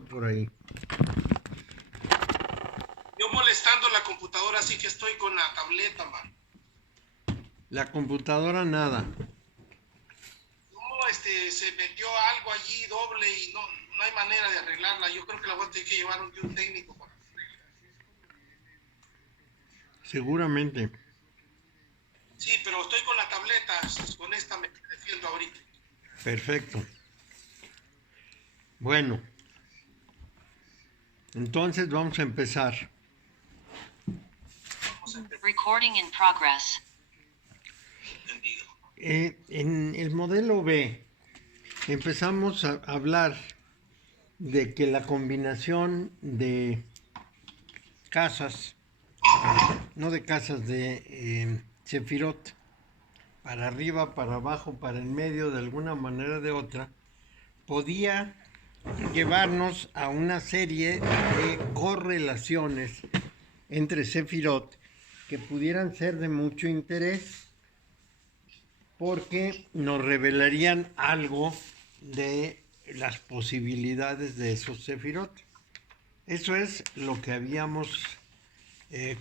por ahí. Yo molestando la computadora, así que estoy con la tableta, man. La computadora nada. No, se metió algo allí doble y no hay manera de arreglarla. Yo creo que la voy a tener que llevar de un técnico para arreglarla. Seguramente. Sí, pero estoy con la tableta, con esta me defiendo ahorita. Perfecto. Bueno, entonces vamos a empezar. Vamos a empezar. Recording in progress. Entendido. En el modelo B empezamos a hablar de que la combinación de casas, no de casas, de Sefirot, para arriba, para abajo, para el medio, de alguna manera o de otra, podía llevarnos a una serie de correlaciones entre Sefirot que pudieran ser de mucho interés porque nos revelarían algo de las posibilidades de esos Sefirot. Eso es lo que habíamos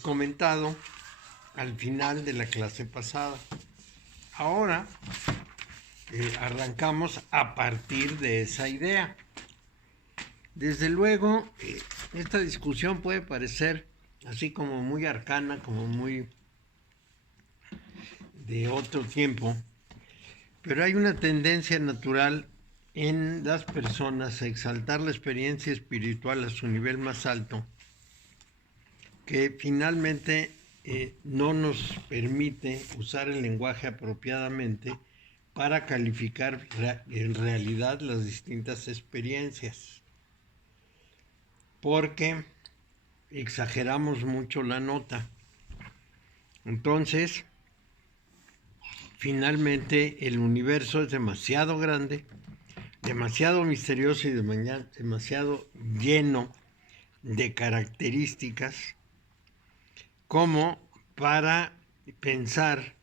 comentado al final de la clase pasada. Ahora arrancamos a partir de esa idea. Desde luego, esta discusión puede parecer así como muy arcana, como muy de otro tiempo, pero hay una tendencia natural en las personas a exaltar la experiencia espiritual a su nivel más alto, que finalmente no nos permite usar el lenguaje apropiadamente para calificar en realidad las distintas experiencias, porque exageramos mucho la nota. Entonces, finalmente el universo es demasiado grande, demasiado misterioso y demasiado lleno de características como para pensar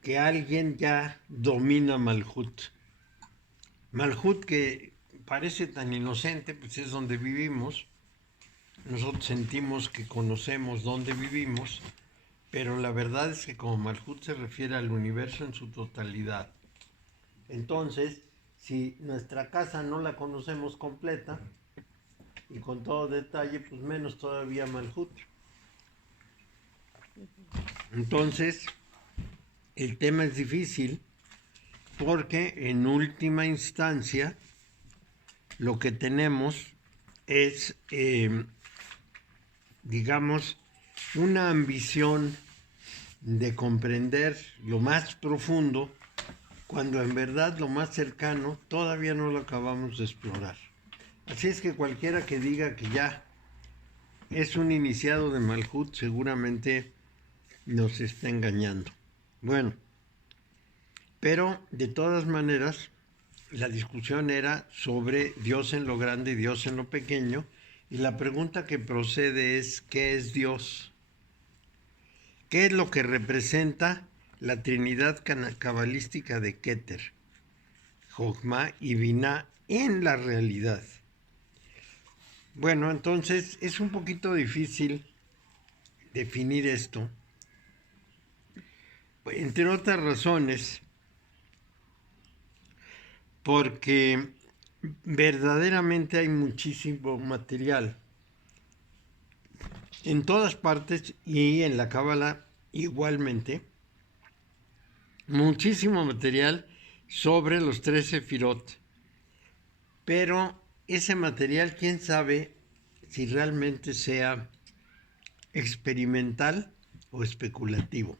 que alguien ya domina Malhut. Malhut, que parece tan inocente, pues es donde vivimos. Nosotros sentimos que conocemos dónde vivimos, pero la verdad es que como Malhut se refiere al universo en su totalidad. Entonces, si nuestra casa no la conocemos completa y con todo detalle, pues menos todavía Malhut. Entonces, el tema es difícil porque en última instancia lo que tenemos es, digamos, una ambición de comprender lo más profundo cuando en verdad lo más cercano todavía no lo acabamos de explorar. Así es que cualquiera que diga que ya es un iniciado de Malhut seguramente nos está engañando. Bueno, pero de todas maneras la discusión era sobre Dios en lo grande y Dios en lo pequeño, y la pregunta que procede es: ¿qué es Dios? ¿Qué es lo que representa la Trinidad cabalística de Keter, Jochma y Binah en la realidad? Bueno, entonces es un poquito difícil definir esto, entre otras razones, porque verdaderamente hay muchísimo material en todas partes y en la Cábala igualmente, muchísimo material sobre los 13 Sefirot, pero ese material, quién sabe si realmente sea experimental o especulativo.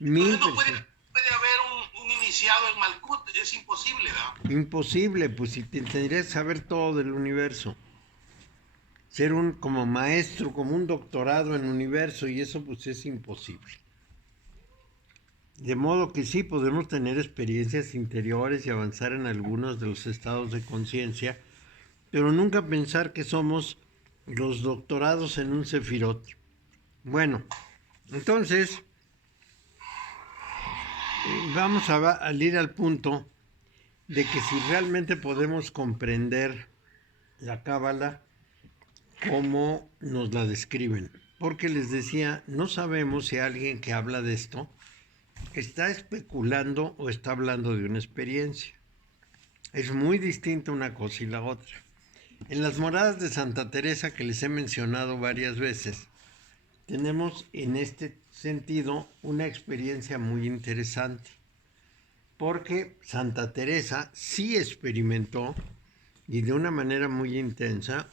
Entonces no puede haber un iniciado en Malkut, es imposible, ¿no? Imposible, pues si tendrías que saber todo del universo, ser un como maestro, como un doctorado en universo, y eso pues es imposible. De modo que sí podemos tener experiencias interiores y avanzar en algunos de los estados de conciencia, pero nunca pensar que somos los doctorados en un Sefirot. Bueno, entonces vamos a ir al punto de que si realmente podemos comprender la Cábala como nos la describen. Porque les decía, no sabemos si alguien que habla de esto está especulando o está hablando de una experiencia. Es muy distinta una cosa y la otra. En las moradas de Santa Teresa, que les he mencionado varias veces, tenemos en este sentido una experiencia muy interesante. Porque Santa Teresa sí experimentó, y de una manera muy intensa,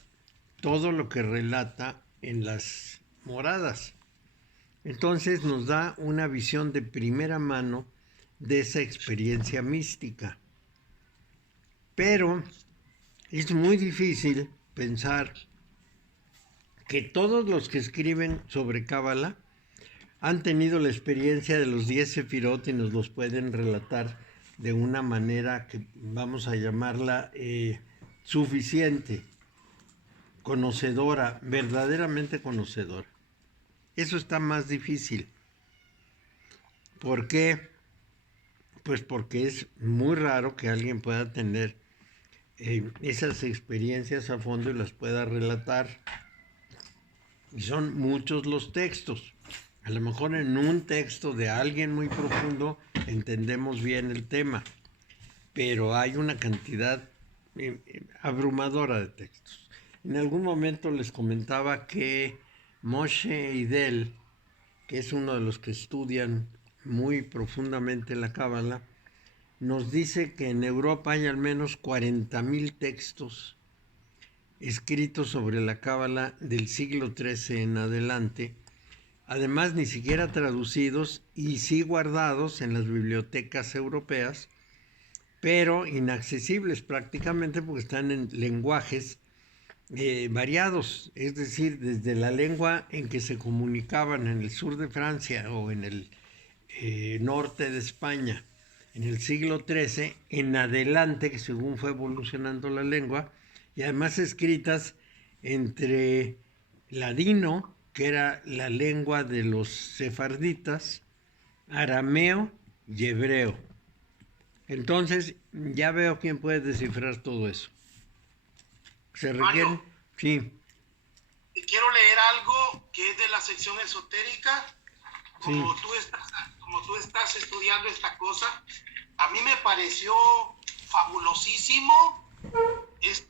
todo lo que relata en las moradas. Entonces nos da una visión de primera mano de esa experiencia mística. Pero es muy difícil pensar que todos los que escriben sobre Cábala han tenido la experiencia de los 10 sefirot y nos los pueden relatar de una manera que vamos a llamarla suficiente, conocedora, verdaderamente conocedora. Eso está más difícil. ¿Por qué? Pues porque es muy raro que alguien pueda tener esas experiencias a fondo y las pueda relatar. Y son muchos los textos. A lo mejor en un texto de alguien muy profundo entendemos bien el tema, pero hay una cantidad abrumadora de textos. En algún momento les comentaba que Moshe Idel, que es uno de los que estudian muy profundamente la Cábala, nos dice que en Europa hay al menos 40,000 textos escritos sobre la Cábala del siglo XIII en adelante, además ni siquiera traducidos y sí guardados en las bibliotecas europeas, pero inaccesibles prácticamente porque están en lenguajes variados, es decir, desde la lengua en que se comunicaban en el sur de Francia o en el norte de España en el siglo XIII en adelante, que según fue evolucionando la lengua, y además escritas entre ladino, que era la lengua de los sefarditas, arameo y hebreo. Entonces, ya veo quién puede descifrar todo eso. Se requieren, Mario, sí, quiero leer algo que es de la sección esotérica. Como, sí, como tú estás estudiando esta cosa, a mí me pareció fabulosísimo este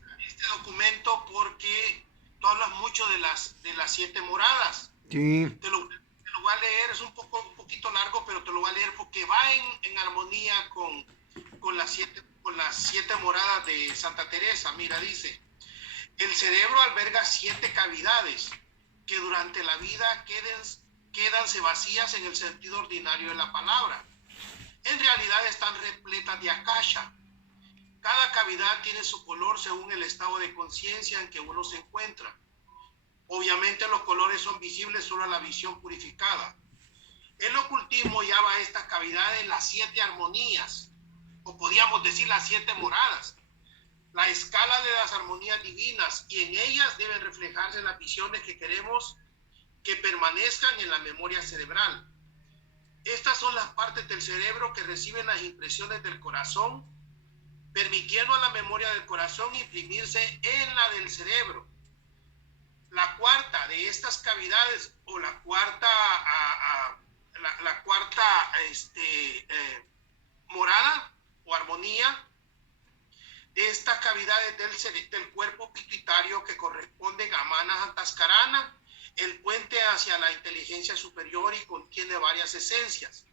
documento porque tú hablas mucho de las 7 moradas. sí, Te lo voy a leer, es un poquito largo, pero te lo voy a leer porque va en armonía con las 7 moradas de Santa Teresa. Mira, dice: el cerebro alberga 7 cavidades que durante la vida quedanse vacías en el sentido ordinario de la palabra. En realidad están repletas de akasha. Cada cavidad tiene su color según el estado de conciencia en que uno se encuentra. Obviamente los colores son visibles solo a la visión purificada. El ocultismo llama a estas cavidades las 7 armonías, o podríamos decir las 7 moradas, la escala de las armonías divinas, y en ellas deben reflejarse las visiones que queremos que permanezcan en la memoria cerebral. Estas son las partes del cerebro que reciben las impresiones del corazón, permitiendo a la memoria del corazón imprimirse en la del cerebro. La cuarta de estas cavidades, o la cuarta morada o armonía de estas cavidades del cuerpo pituitario, que corresponden a Manas Antascarana, el puente hacia la inteligencia superior, y contiene varias esencias.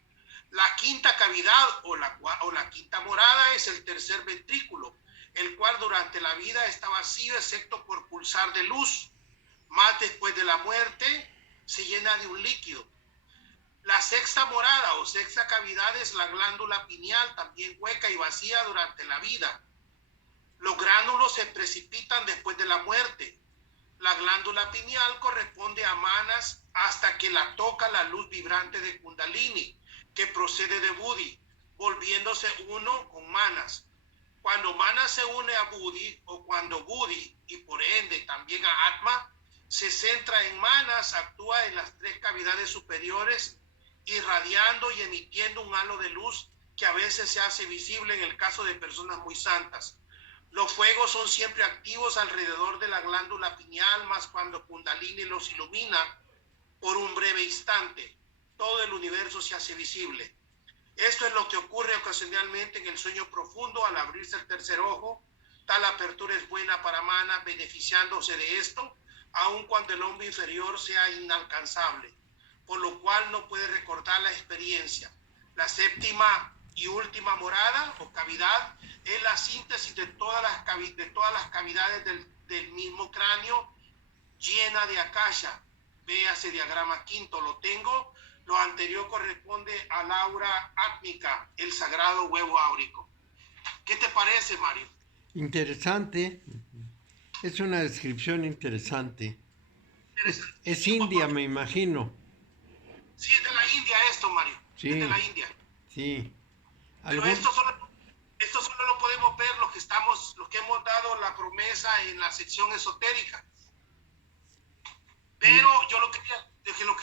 La quinta cavidad o la quinta morada es el tercer ventrículo, el cual durante la vida está vacío excepto por pulsar de luz. Más después de la muerte se llena de un líquido. La sexta morada o sexta cavidad es la glándula pineal, también hueca y vacía durante la vida. Los gránulos se precipitan después de la muerte. La glándula pineal corresponde a Manas hasta que la toca la luz vibrante de Kundalini, que procede de Buddhi, volviéndose uno con Manas. Cuando Manas se une a Buddhi, o cuando Buddhi, y por ende también a Atma, se centra en Manas, actúa en las 3 cavidades superiores, irradiando y emitiendo un halo de luz que a veces se hace visible en el caso de personas muy santas. Los fuegos son siempre activos alrededor de la glándula pineal, más cuando Kundalini los ilumina por un breve instante. Todo el universo se hace visible. Esto es lo que ocurre ocasionalmente en el sueño profundo al abrirse el tercer ojo. Tal apertura es buena para Mana, beneficiándose de esto, aun cuando el hombre inferior sea inalcanzable, por lo cual no puede recordar la experiencia. La séptima y última morada o cavidad es la síntesis de todas las cavidades del mismo cráneo, llena de akasha. Véase diagrama quinto, lo tengo. Lo anterior corresponde al aura átmica, el sagrado huevo áurico. ¿Qué te parece, Mario? Interesante. Es una descripción interesante. Es Sí, India, me imagino. sí, es de la India esto, Mario. Es de Sí, la India. sí. Pero ¿Algún? esto solo lo podemos ver los que hemos dado la promesa en la sección esotérica. Pero yo lo que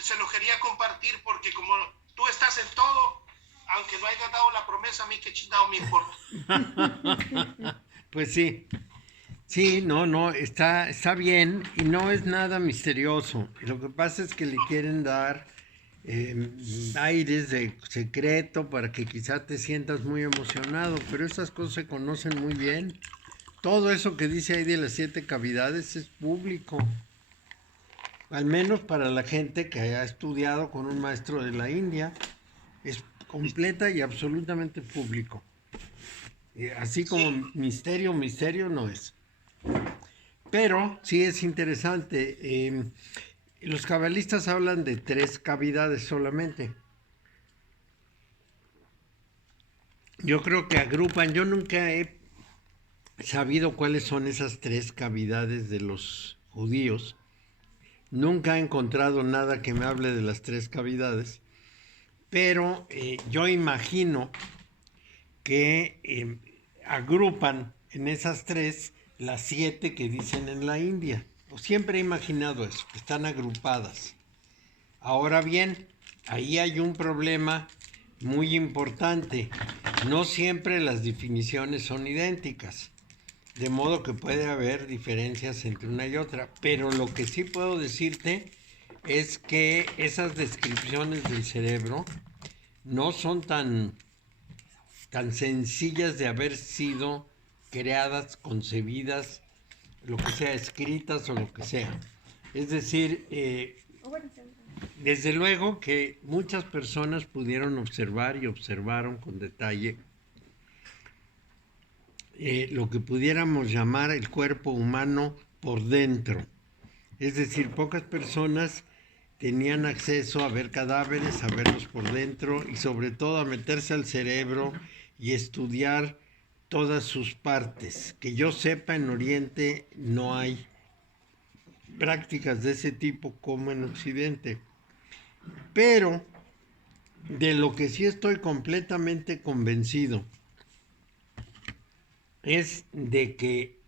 se lo quería compartir porque como tú estás en todo, aunque no hayas dado la promesa, a mí qué chingado me importa. Pues sí. Sí, no, está bien y no es nada misterioso. Lo que pasa es que le quieren dar aires de secreto para que quizá te sientas muy emocionado, pero esas cosas se conocen muy bien. Todo eso que dice ahí de las 7 cavidades es público, al menos para la gente que ha estudiado con un maestro de la India, es completa y absolutamente público. Así como Sí, misterio no es. Pero sí es interesante. Los cabalistas hablan de 3 cavidades solamente. Yo creo que agrupan, yo nunca he sabido cuáles son esas 3 cavidades de los judíos. Nunca he encontrado nada que me hable de las 3 cavidades. Pero yo imagino que agrupan en esas 3 las 7 que dicen en la India. O siempre he imaginado eso, que están agrupadas. Ahora bien, ahí hay un problema muy importante. No siempre las definiciones son idénticas, de modo que puede haber diferencias entre una y otra. Pero lo que sí puedo decirte es que esas descripciones del cerebro no son tan sencillas de haber sido creadas, concebidas, lo que sea, escritas o lo que sea. Es decir, desde luego que muchas personas pudieron observar y observaron con detalle lo que pudiéramos llamar el cuerpo humano por dentro. Es decir, pocas personas tenían acceso a ver cadáveres, a verlos por dentro y sobre todo a meterse al cerebro y estudiar todas sus partes. Que yo sepa, en Oriente no hay prácticas de ese tipo como en Occidente. Pero de lo que sí estoy completamente convencido es de que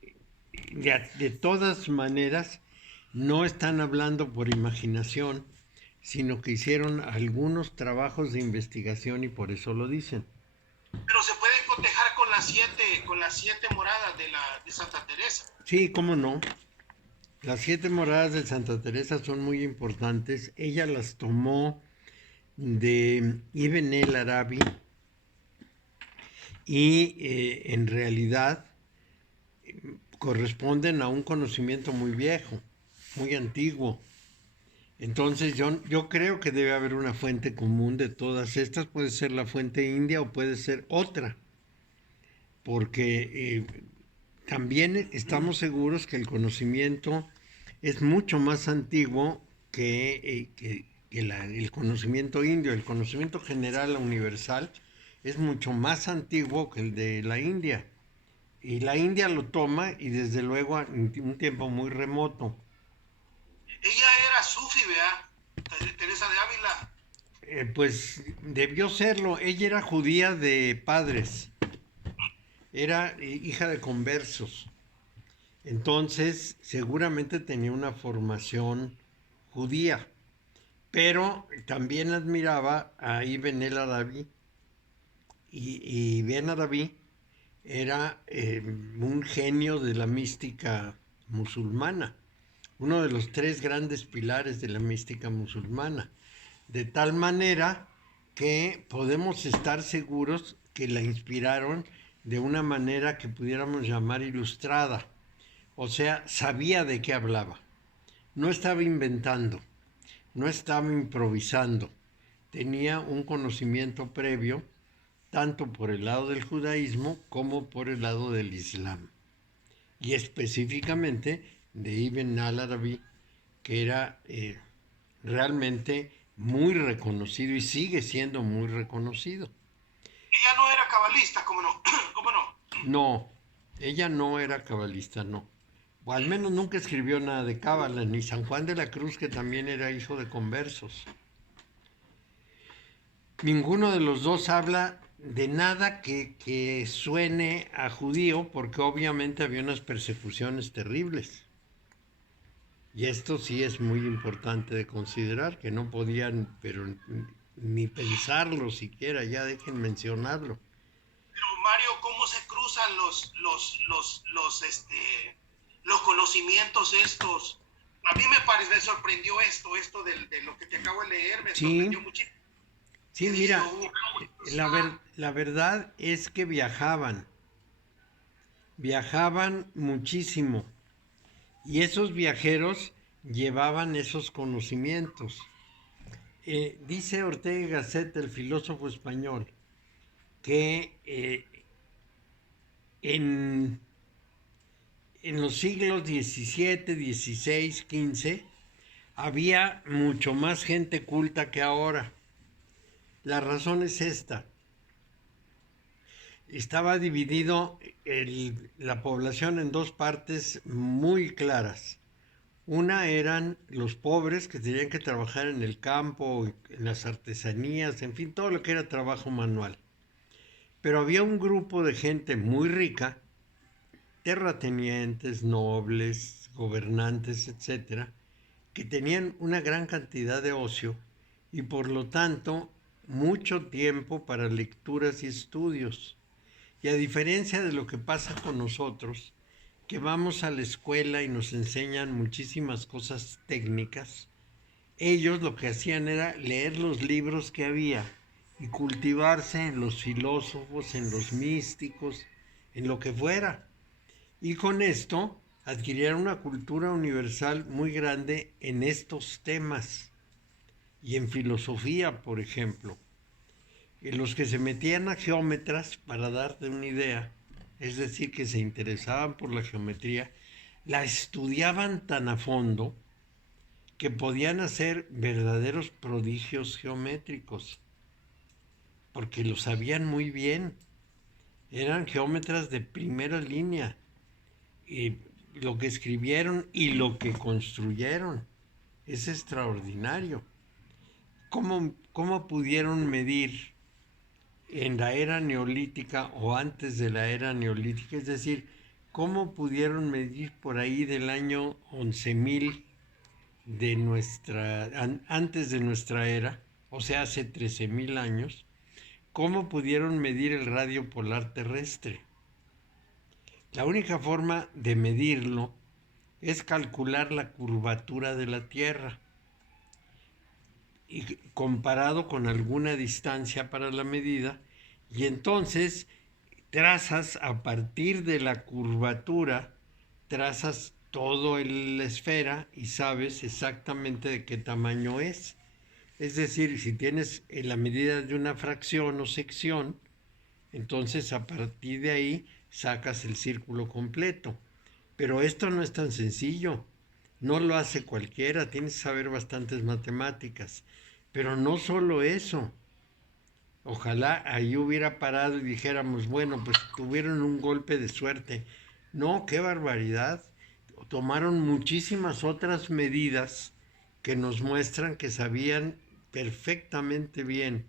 de todas maneras no están hablando por imaginación, sino que hicieron algunos trabajos de investigación y por eso lo dicen. pero se pueden cotejar con las siete moradas de Santa Teresa. Sí, cómo no. Las 7 moradas de Santa Teresa son muy importantes. Ella las tomó de Ibn el Arabi y en realidad corresponden a un conocimiento muy viejo, muy antiguo. Entonces yo creo que debe haber una fuente común de todas estas. Puede ser la fuente india o puede ser otra, porque también estamos seguros que el conocimiento es mucho más antiguo que el conocimiento indio. El conocimiento general universal es mucho más antiguo que el de la India. Y la India lo toma y desde luego en un tiempo muy remoto. Ella era sufi, ¿verdad? Teresa de Ávila. Pues debió serlo. Ella era judía de padres. Era hija de conversos. Entonces, seguramente tenía una formación judía. Pero también admiraba a Ibn el Arabi. Y Ibn Arabi era un genio de la mística musulmana, uno de los tres grandes pilares de la mística musulmana, de tal manera que podemos estar seguros que la inspiraron de una manera que pudiéramos llamar ilustrada, o sea, sabía de qué hablaba, no estaba inventando, no estaba improvisando, tenía un conocimiento previo tanto por el lado del judaísmo como por el lado del islam, y específicamente de Ibn al-Arabi, que era realmente muy reconocido y sigue siendo muy reconocido. Ella no era cabalista, ¿cómo no? ¿Cómo no? No, ella no era cabalista, no. O al menos nunca escribió nada de cábala, ni San Juan de la Cruz, que también era hijo de conversos. Ninguno de los dos habla de nada que suene a judío, porque obviamente había unas persecuciones terribles. Y esto sí es muy importante de considerar, que no podían, pero ni pensarlo siquiera, ya dejen mencionarlo. Pero Mario, ¿cómo se cruzan los conocimientos estos? A mí me sorprendió esto de lo que te acabo de leer, me sorprendió Sí, muchísimo. sí, Dice, mira, la verdad es que viajaban muchísimo, y esos viajeros llevaban esos conocimientos. Dice Ortega y Gasset, el filósofo español, que en, en los siglos XVII, XVI, XV, había mucho más gente culta que ahora. La razón es esta. Estaba dividido la población en dos partes muy claras. Una eran los pobres que tenían que trabajar en el campo, en las artesanías, en fin, todo lo que era trabajo manual. Pero había un grupo de gente muy rica, terratenientes, nobles, gobernantes, etcétera, que tenían una gran cantidad de ocio y por lo tanto mucho tiempo para lecturas y estudios. Y a diferencia de lo que pasa con nosotros, que vamos a la escuela y nos enseñan muchísimas cosas técnicas, ellos lo que hacían era leer los libros que había y cultivarse en los filósofos, en los místicos, en lo que fuera. Y con esto adquirieron una cultura universal muy grande en estos temas y en filosofía, por ejemplo. Y los que se metían a geómetras, para darte una idea, es decir, que se interesaban por la geometría, la estudiaban tan a fondo que podían hacer verdaderos prodigios geométricos, porque lo sabían muy bien. Eran geómetras de primera línea, y lo que escribieron y lo que construyeron es extraordinario. ¿Cómo pudieron medir en la era neolítica o antes de la era neolítica? Es decir, ¿cómo pudieron medir por ahí del año 11.000 antes de nuestra era, o sea, hace 13.000 años? ¿Cómo pudieron medir el radio polar terrestre? La única forma de medirlo es calcular la curvatura de la Tierra y comparado con alguna distancia para la medida, y entonces trazas a partir de la curvatura, trazas todo la esfera y sabes exactamente de qué tamaño es. Es decir, si tienes la medida de una fracción o sección, entonces a partir de ahí sacas el círculo completo. Pero esto no es tan sencillo, no lo hace cualquiera, tienes que saber bastantes matemáticas. Pero no solo eso, ojalá ahí hubiera parado y dijéramos, bueno, pues tuvieron un golpe de suerte. No, qué barbaridad. Tomaron muchísimas otras medidas que nos muestran que sabían perfectamente bien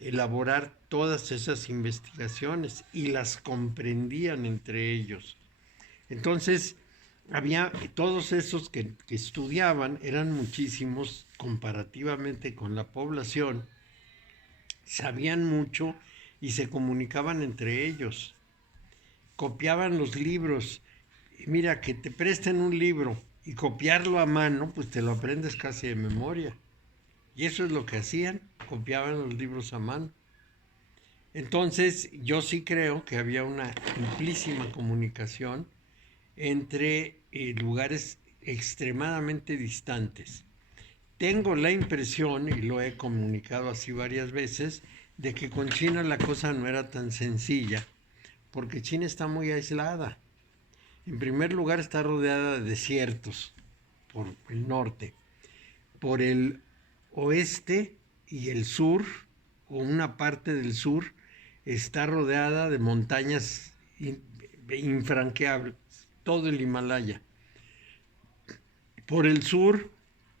elaborar todas esas investigaciones y las comprendían entre ellos. Entonces, había todos esos que estudiaban, eran muchísimos comparativamente con la población, sabían mucho y se comunicaban entre ellos. copiaban los libros. Y mira, que te presten un libro y copiarlo a mano, pues te lo aprendes casi de memoria. Y eso es lo que hacían, copiaban los libros a mano. Entonces, yo sí creo que había una amplísima comunicación entre lugares extremadamente distantes. Tengo la impresión, y lo he comunicado así varias veces, de que con China la cosa no era tan sencilla, porque China está muy aislada. En primer lugar, está rodeada de desiertos por el norte. Por el oeste y el sur, o una parte del sur, está rodeada de montañas infranqueables, todo el Himalaya. Por el sur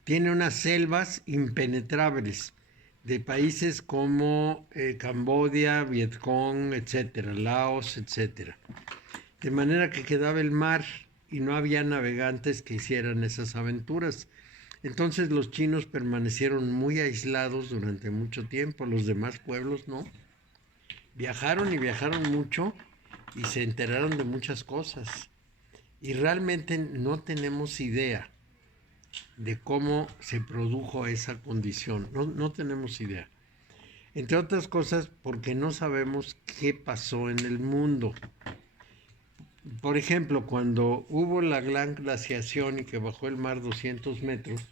tiene unas selvas impenetrables de países como Camboya, Vietcong, etcétera, Laos, etcétera. De manera que quedaba el mar y no había navegantes que hicieran esas aventuras. Entonces los chinos permanecieron muy aislados durante mucho tiempo, los demás pueblos no. Viajaron y viajaron mucho y se enteraron de muchas cosas. Y realmente no tenemos idea de cómo se produjo esa condición. No tenemos idea. Entre otras cosas porque no sabemos qué pasó en el mundo. Por ejemplo, cuando hubo la gran glaciación y que bajó el mar 200 metros,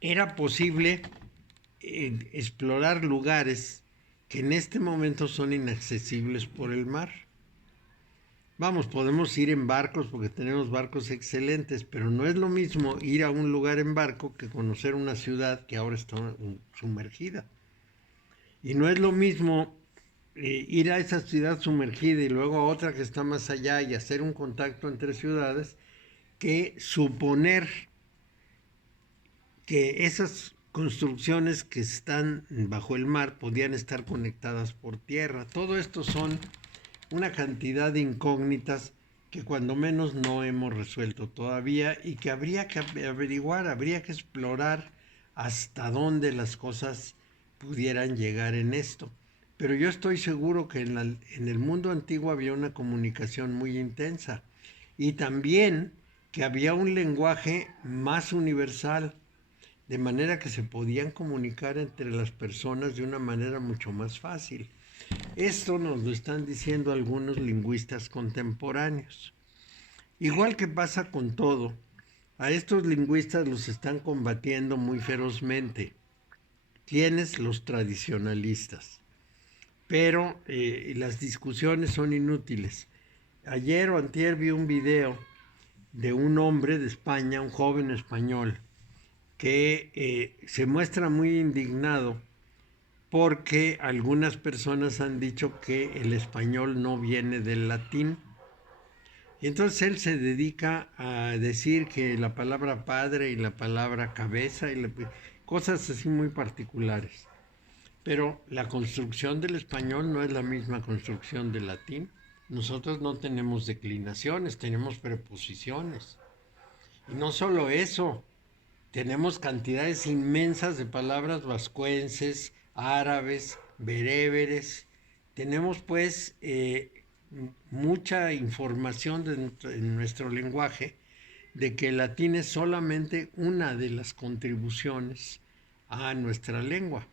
era posible explorar lugares que en este momento son inaccesibles por el mar. Vamos, podemos ir en barcos porque tenemos barcos excelentes, pero no es lo mismo ir a un lugar en barco que conocer una ciudad que ahora está sumergida. Y no es lo mismo ir a esa ciudad sumergida y luego a otra que está más allá y hacer un contacto entre ciudades que suponer que esas construcciones que están bajo el mar podían estar conectadas por tierra. Todo esto son una cantidad de incógnitas que cuando menos no hemos resuelto todavía y que habría que averiguar, habría que explorar hasta dónde las cosas pudieran llegar en esto. Pero yo estoy seguro que en el mundo antiguo había una comunicación muy intensa y también que había un lenguaje más universal, de manera que se podían comunicar entre las personas de una manera mucho más fácil. Esto nos lo están diciendo algunos lingüistas contemporáneos. Igual que pasa con todo, a estos lingüistas los están combatiendo muy ferozmente. ¿Quiénes? Los tradicionalistas. Pero las discusiones son inútiles. Ayer o antier vi un video de un hombre de España, un joven español, que se muestra muy indignado porque algunas personas han dicho que el español no viene del latín. Y entonces él se dedica a decir que la palabra padre y la palabra cabeza y cosas así muy particulares. Pero la construcción del español no es la misma construcción del latín. Nosotros no tenemos declinaciones, tenemos preposiciones. Y no solo eso, tenemos cantidades inmensas de palabras vascuences, árabes, bereberes. Tenemos pues mucha información en nuestro lenguaje de que el latín es solamente una de las contribuciones a nuestra lengua.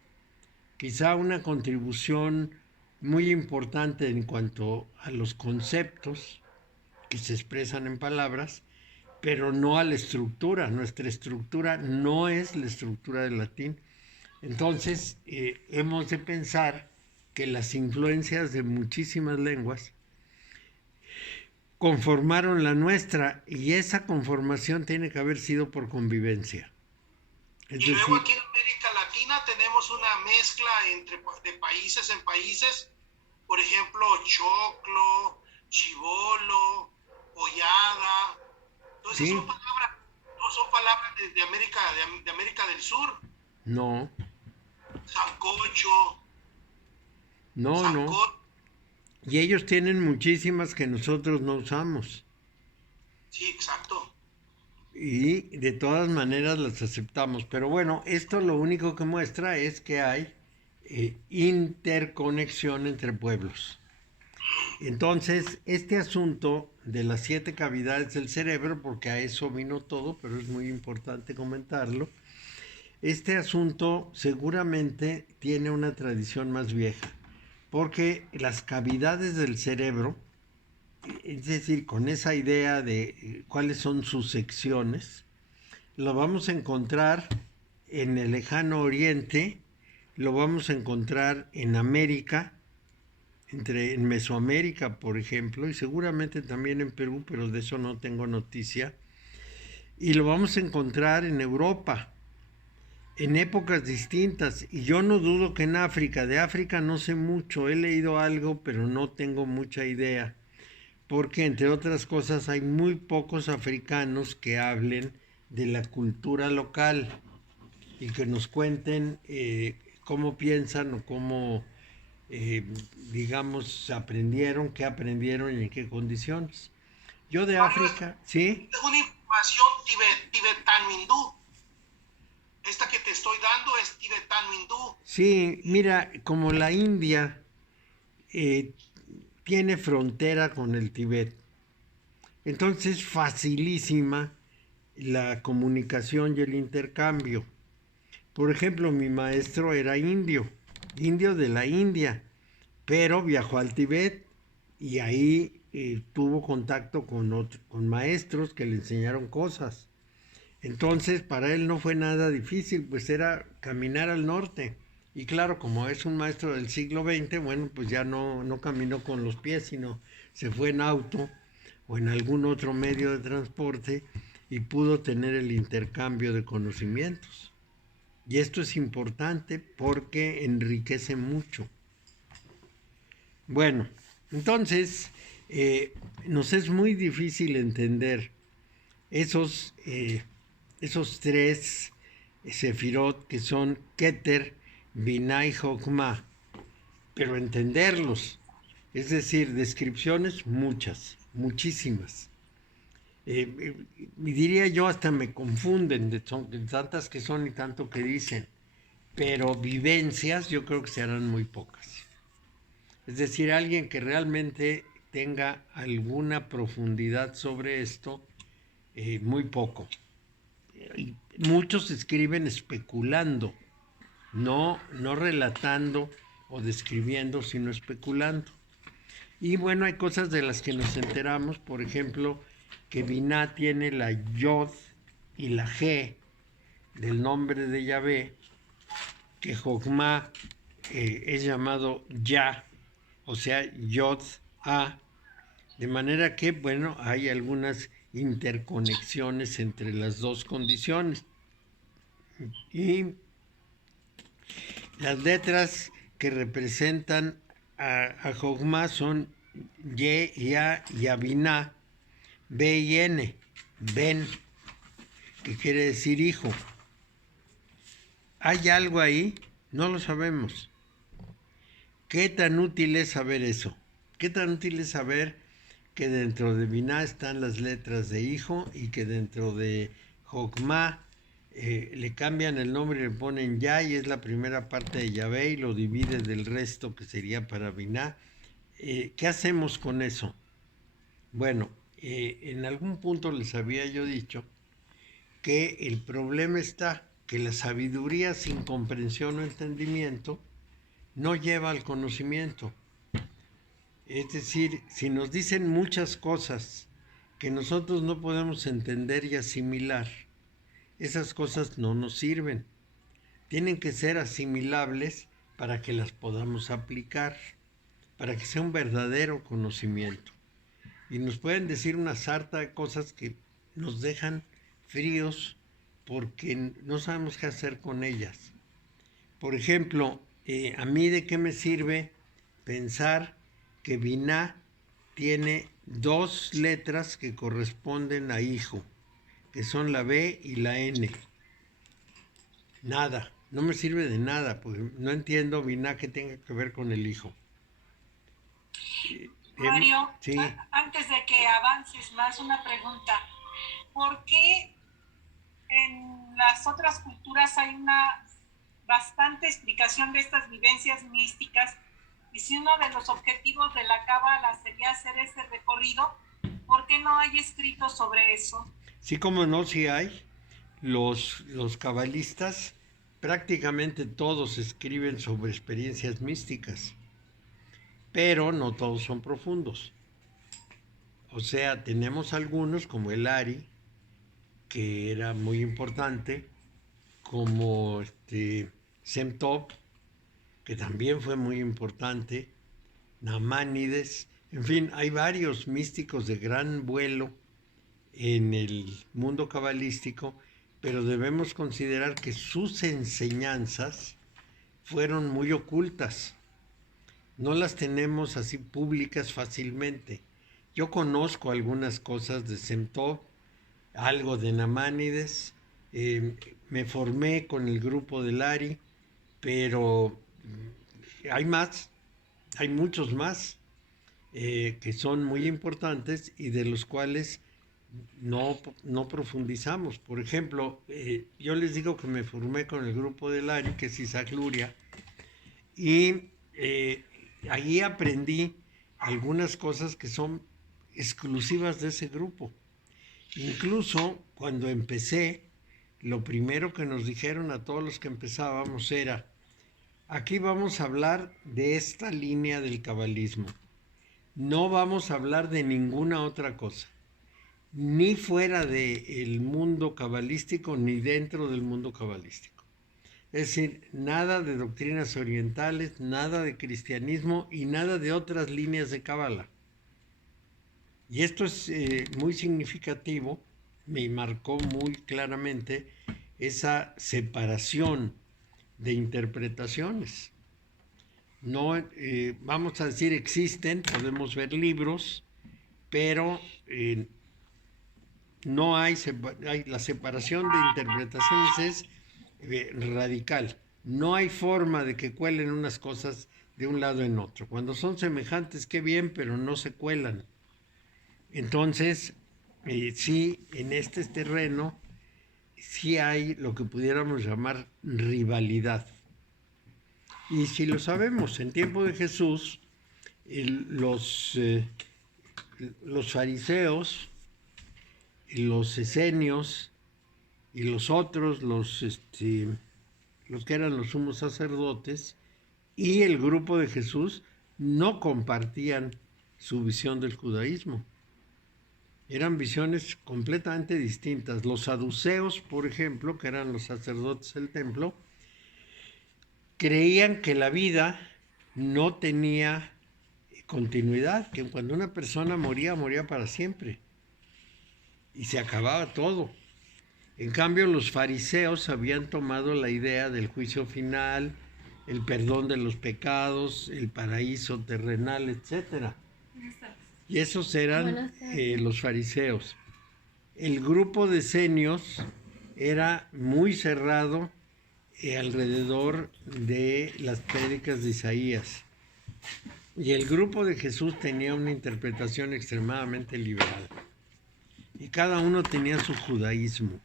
Quizá una contribución muy importante en cuanto a los conceptos que se expresan en palabras, pero no a la estructura. Nuestra estructura no es la estructura del latín. Entonces, hemos de pensar que las influencias de muchísimas lenguas conformaron la nuestra y esa conformación tiene que haber sido por convivencia. Y luego aquí en América Latina tenemos una mezcla de países en países, por ejemplo, choclo, chivolo, pollada. Entonces sí. No son palabras de América del Sur. No. Sancocho. No. Y ellos tienen muchísimas que nosotros no usamos. Sí, exacto. Y de todas maneras las aceptamos. Pero bueno, esto lo único que muestra es que hay interconexión entre pueblos. Entonces, este asunto de las 7 cavidades del cerebro, porque a eso vino todo, pero es muy importante comentarlo, este asunto seguramente tiene una tradición más vieja, porque las cavidades del cerebro, es decir, con esa idea de cuáles son sus secciones, lo vamos a encontrar en el lejano oriente, lo vamos a encontrar en América, en Mesoamérica, por ejemplo, y seguramente también en Perú, pero de eso no tengo noticia, y lo vamos a encontrar en Europa, en épocas distintas, y yo no dudo que en África, de África no sé mucho, he leído algo, pero no tengo mucha idea, porque entre otras cosas hay muy pocos africanos que hablen de la cultura local y que nos cuenten cómo piensan o cómo, eh, digamos, aprendieron, qué aprendieron y en qué condiciones. Yo de Mario, África, ¿sí? es una información tibetano-hindú. Esta que te estoy dando es tibetano-hindú. Sí, mira, como la India eh, tiene frontera con el Tíbet, entonces facilísima la comunicación y el intercambio. Por ejemplo, mi maestro era indio, indio de la India, pero viajó al Tíbet y ahí tuvo contacto con maestros que le enseñaron cosas. Entonces, para él no fue nada difícil, pues era caminar al norte. Y claro, como es un maestro del siglo XX, bueno, pues ya no caminó con los pies, sino se fue en auto o en algún otro medio de transporte y pudo tener el intercambio de conocimientos. Y esto es importante porque enriquece mucho. Bueno, entonces nos es muy difícil entender esos, esos tres sefirot que son Keter, Binah y Jokmah, pero entenderlos, es decir, descripciones muchas, muchísimas. Diría yo hasta me confunden de tantas que son y tanto que dicen, pero vivencias yo creo que serán muy pocas. Es decir, alguien que realmente tenga alguna profundidad sobre esto, muy poco. Y muchos escriben especulando, no relatando o describiendo, sino especulando. Y bueno, hay cosas de las que nos enteramos, por ejemplo, que Binah tiene la Yod y la G del nombre de Yahvé, que Jokmah es llamado Ya, o sea, Yod A, de manera que, bueno, hay algunas interconexiones entre las dos condiciones. Y las letras que representan a Jogma son Y, Ya y Abiná, B y N, Ben, que quiere decir hijo. ¿Hay algo ahí? No lo sabemos. ¿Qué tan útil es saber eso? ¿Qué tan útil es saber que dentro de Biná están las letras de hijo y que dentro de Jokmah le cambian el nombre y le ponen Ya y es la primera parte de Yahvé y lo divide del resto que sería para Biná? ¿Qué hacemos con eso? Bueno, en algún punto les había yo dicho que el problema está que la sabiduría sin comprensión o entendimiento no lleva al conocimiento. Es decir, si nos dicen muchas cosas que nosotros no podemos entender y asimilar, esas cosas no nos sirven. Tienen que ser asimilables para que las podamos aplicar, para que sea un verdadero conocimiento. Y nos pueden decir una sarta de cosas que nos dejan fríos porque no sabemos qué hacer con ellas. Por ejemplo, a mí de qué me sirve pensar que Binah tiene dos letras que corresponden a hijo, que son la B y la N. Nada, no me sirve de nada, porque no entiendo Binah que tenga que ver con el hijo. Mario, Sí. antes de que avances más, una pregunta. ¿Por qué en las otras culturas hay una bastante explicación de estas vivencias místicas Y si uno de los objetivos de la Cábala sería hacer ese recorrido, ¿por qué no hay escritos sobre eso? Sí, como no, sí hay. Los cabalistas, prácticamente todos escriben sobre experiencias místicas, pero no todos son profundos. O sea, tenemos algunos como el Ari, que era muy importante, como Shem Tov, que también fue muy importante, Namánides, en fin, hay varios místicos de gran vuelo en el mundo cabalístico, pero debemos considerar que sus enseñanzas fueron muy ocultas. No las tenemos así públicas fácilmente. Yo conozco algunas cosas de Shem Tov, algo de Namánides, me formé con el grupo de Lari, pero hay más, hay muchos más que son muy importantes y de los cuales no profundizamos. Por ejemplo, yo les digo que me formé con el grupo de Lari, que es Isaac Luria, y allí aprendí algunas cosas que son exclusivas de ese grupo. Incluso cuando empecé, lo primero que nos dijeron a todos los que empezábamos era: aquí vamos a hablar de esta línea del cabalismo. No vamos a hablar de ninguna otra cosa, ni fuera del mundo cabalístico, ni dentro del mundo cabalístico. Es decir, nada de doctrinas orientales, nada de cristianismo y nada de otras líneas de cabala. Y esto es muy significativo, me marcó muy claramente esa separación de interpretaciones. No, vamos a decir, existen, podemos ver libros, pero no hay la separación de interpretaciones es radical. No hay forma de que cuelen unas cosas de un lado en otro. Cuando son semejantes, qué bien, pero no se cuelan. Entonces, sí, en este terreno, sí hay lo que pudiéramos llamar rivalidad. Y si lo sabemos, en tiempo de Jesús, los fariseos, los esenios y los otros, los que eran los sumos sacerdotes, y el grupo de Jesús no compartían su visión del judaísmo. Eran visiones completamente distintas. Los saduceos, por ejemplo, que eran los sacerdotes del templo, creían que la vida no tenía continuidad, que cuando una persona moría, moría para siempre y se acababa todo. En cambio, los fariseos habían tomado la idea del juicio final, el perdón de los pecados, el paraíso terrenal, etc. Y esos eran los fariseos. El grupo de esenios era muy cerrado alrededor de las prédicas de Isaías. Y el grupo de Jesús tenía una interpretación extremadamente liberal. Y cada uno tenía su judaísmo.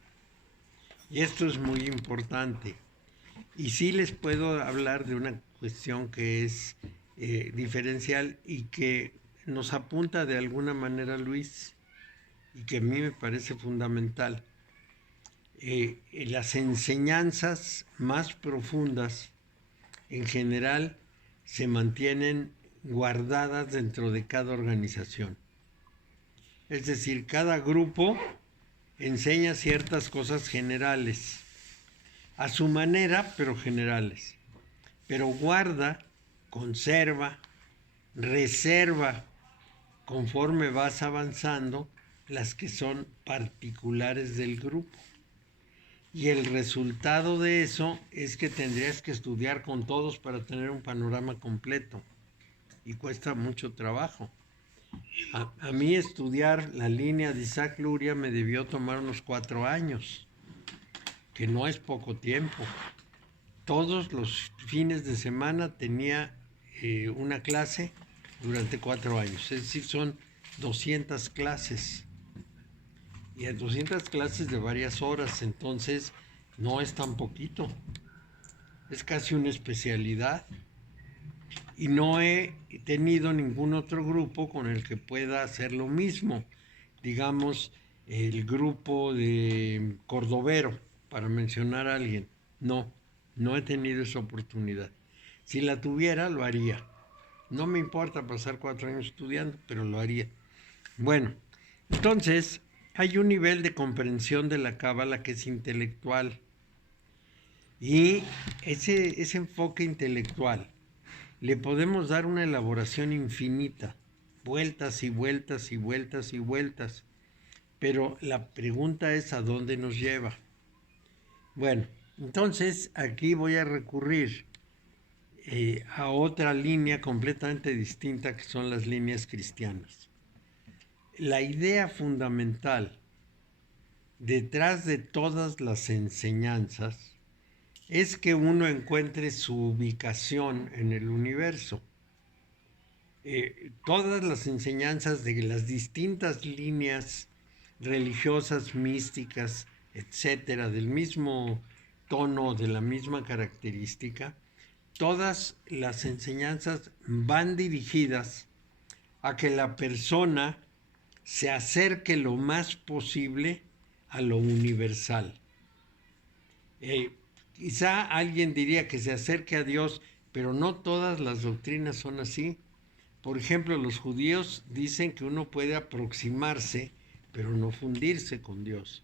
Y esto es muy importante. Y sí les puedo hablar de una cuestión que es diferencial y que nos apunta de alguna manera Luis, y que a mí me parece fundamental. Las enseñanzas más profundas en general se mantienen guardadas dentro de cada organización. Es decir, cada grupo enseña ciertas cosas generales, a su manera, pero generales. Pero guarda, conserva, reserva, conforme vas avanzando, las que son particulares del grupo. Y el resultado de eso es que tendrías que estudiar con todos para tener un panorama completo. Y cuesta mucho trabajo. A mí estudiar la línea de Isaac Luria me debió tomar unos 4 años, que no es poco tiempo. Todos los fines de semana tenía una clase durante 4 años, es decir, son 200 clases. Y hay 200 clases de varias horas, entonces no es tan poquito, es casi una especialidad. y no he tenido ningún otro grupo con el que pueda hacer lo mismo. Digamos, el grupo de Cordovero, para mencionar a alguien. No, no he tenido esa oportunidad. Si la tuviera, lo haría. No me importa pasar 4 años estudiando, pero lo haría. Bueno, entonces hay un nivel de comprensión de la cábala que es intelectual. Y ese enfoque intelectual le podemos dar una elaboración infinita, vueltas y vueltas y vueltas y vueltas. Pero la pregunta es ¿a dónde nos lleva? Bueno, entonces aquí voy a recurrir a otra línea completamente distinta que son las líneas cristianas. La idea fundamental detrás de todas las enseñanzas es que uno encuentre su ubicación en el universo. Todas las enseñanzas de las distintas líneas religiosas, místicas, etcétera, del mismo tono, de la misma característica, todas las enseñanzas van dirigidas a que la persona se acerque lo más posible a lo universal. Quizá alguien diría que se acerque a Dios, pero no todas las doctrinas son así. Por ejemplo, los judíos dicen que uno puede aproximarse, pero no fundirse con Dios.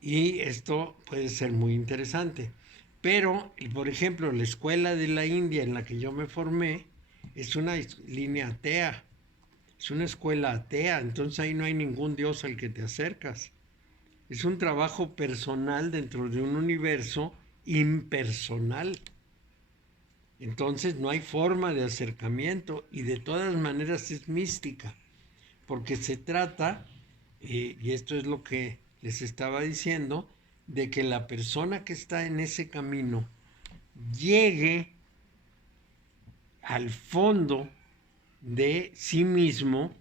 Y esto puede ser muy interesante. Pero, por ejemplo, la escuela de la India en la que yo me formé es una línea atea. Es una escuela atea, entonces ahí no hay ningún Dios al que te acercas. Es un trabajo personal dentro de un universo impersonal. Entonces no hay forma de acercamiento y de todas maneras es mística, porque se trata, y esto es lo que les estaba diciendo, de que la persona que está en ese camino llegue al fondo de sí mismo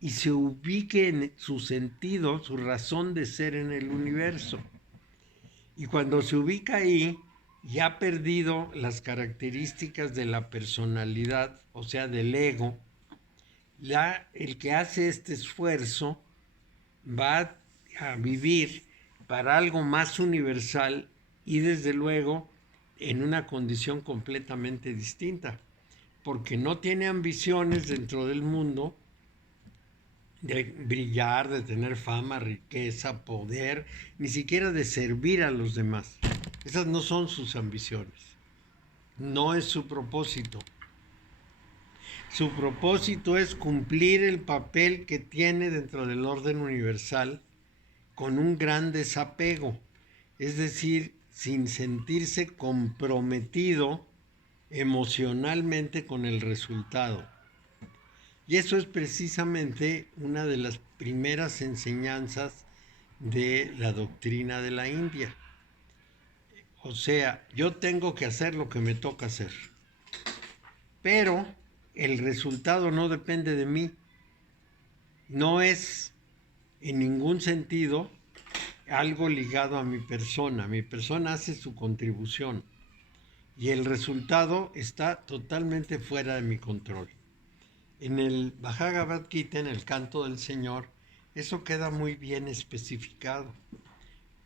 y se ubique en su sentido, su razón de ser en el universo. Y cuando se ubica ahí, ya ha perdido las características de la personalidad, o sea, del ego. El que hace este esfuerzo va a vivir para algo más universal y desde luego en una condición completamente distinta, porque no tiene ambiciones dentro del mundo de brillar, de tener fama, riqueza, poder, ni siquiera de servir a los demás. Esas no son sus ambiciones, no es su propósito. Su propósito es cumplir el papel que tiene dentro del orden universal con un gran desapego, es decir, sin sentirse comprometido emocionalmente con el resultado. Y eso es precisamente una de las primeras enseñanzas de la doctrina de la India. O sea, yo tengo que hacer lo que me toca hacer, pero el resultado no depende de mí. No es en ningún sentido algo ligado a mi persona. Mi persona hace su contribución y el resultado está totalmente fuera de mi control. En el Bhagavad Gita, en el Canto del Señor, eso queda muy bien especificado,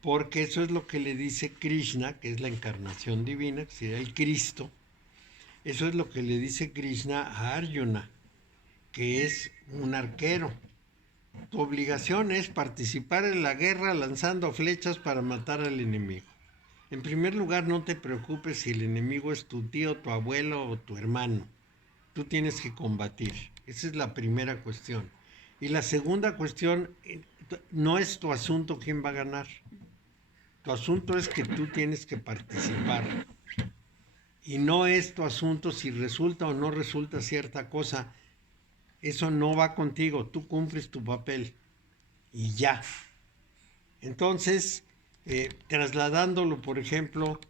porque eso es lo que le dice Krishna, que es la encarnación divina, que sería el Cristo. Eso es lo que le dice Krishna a Arjuna, que es un arquero. Tu obligación es participar en la guerra lanzando flechas para matar al enemigo. En primer lugar, no te preocupes si el enemigo es tu tío, tu abuelo o tu hermano. Tú tienes que combatir. Esa es la primera cuestión. Y la segunda cuestión, no es tu asunto quién va a ganar. Tu asunto es que tú tienes que participar. Y no es tu asunto si resulta o no resulta cierta cosa. Eso no va contigo. Tú cumples tu papel. Y ya. Entonces, trasladándolo, por ejemplo,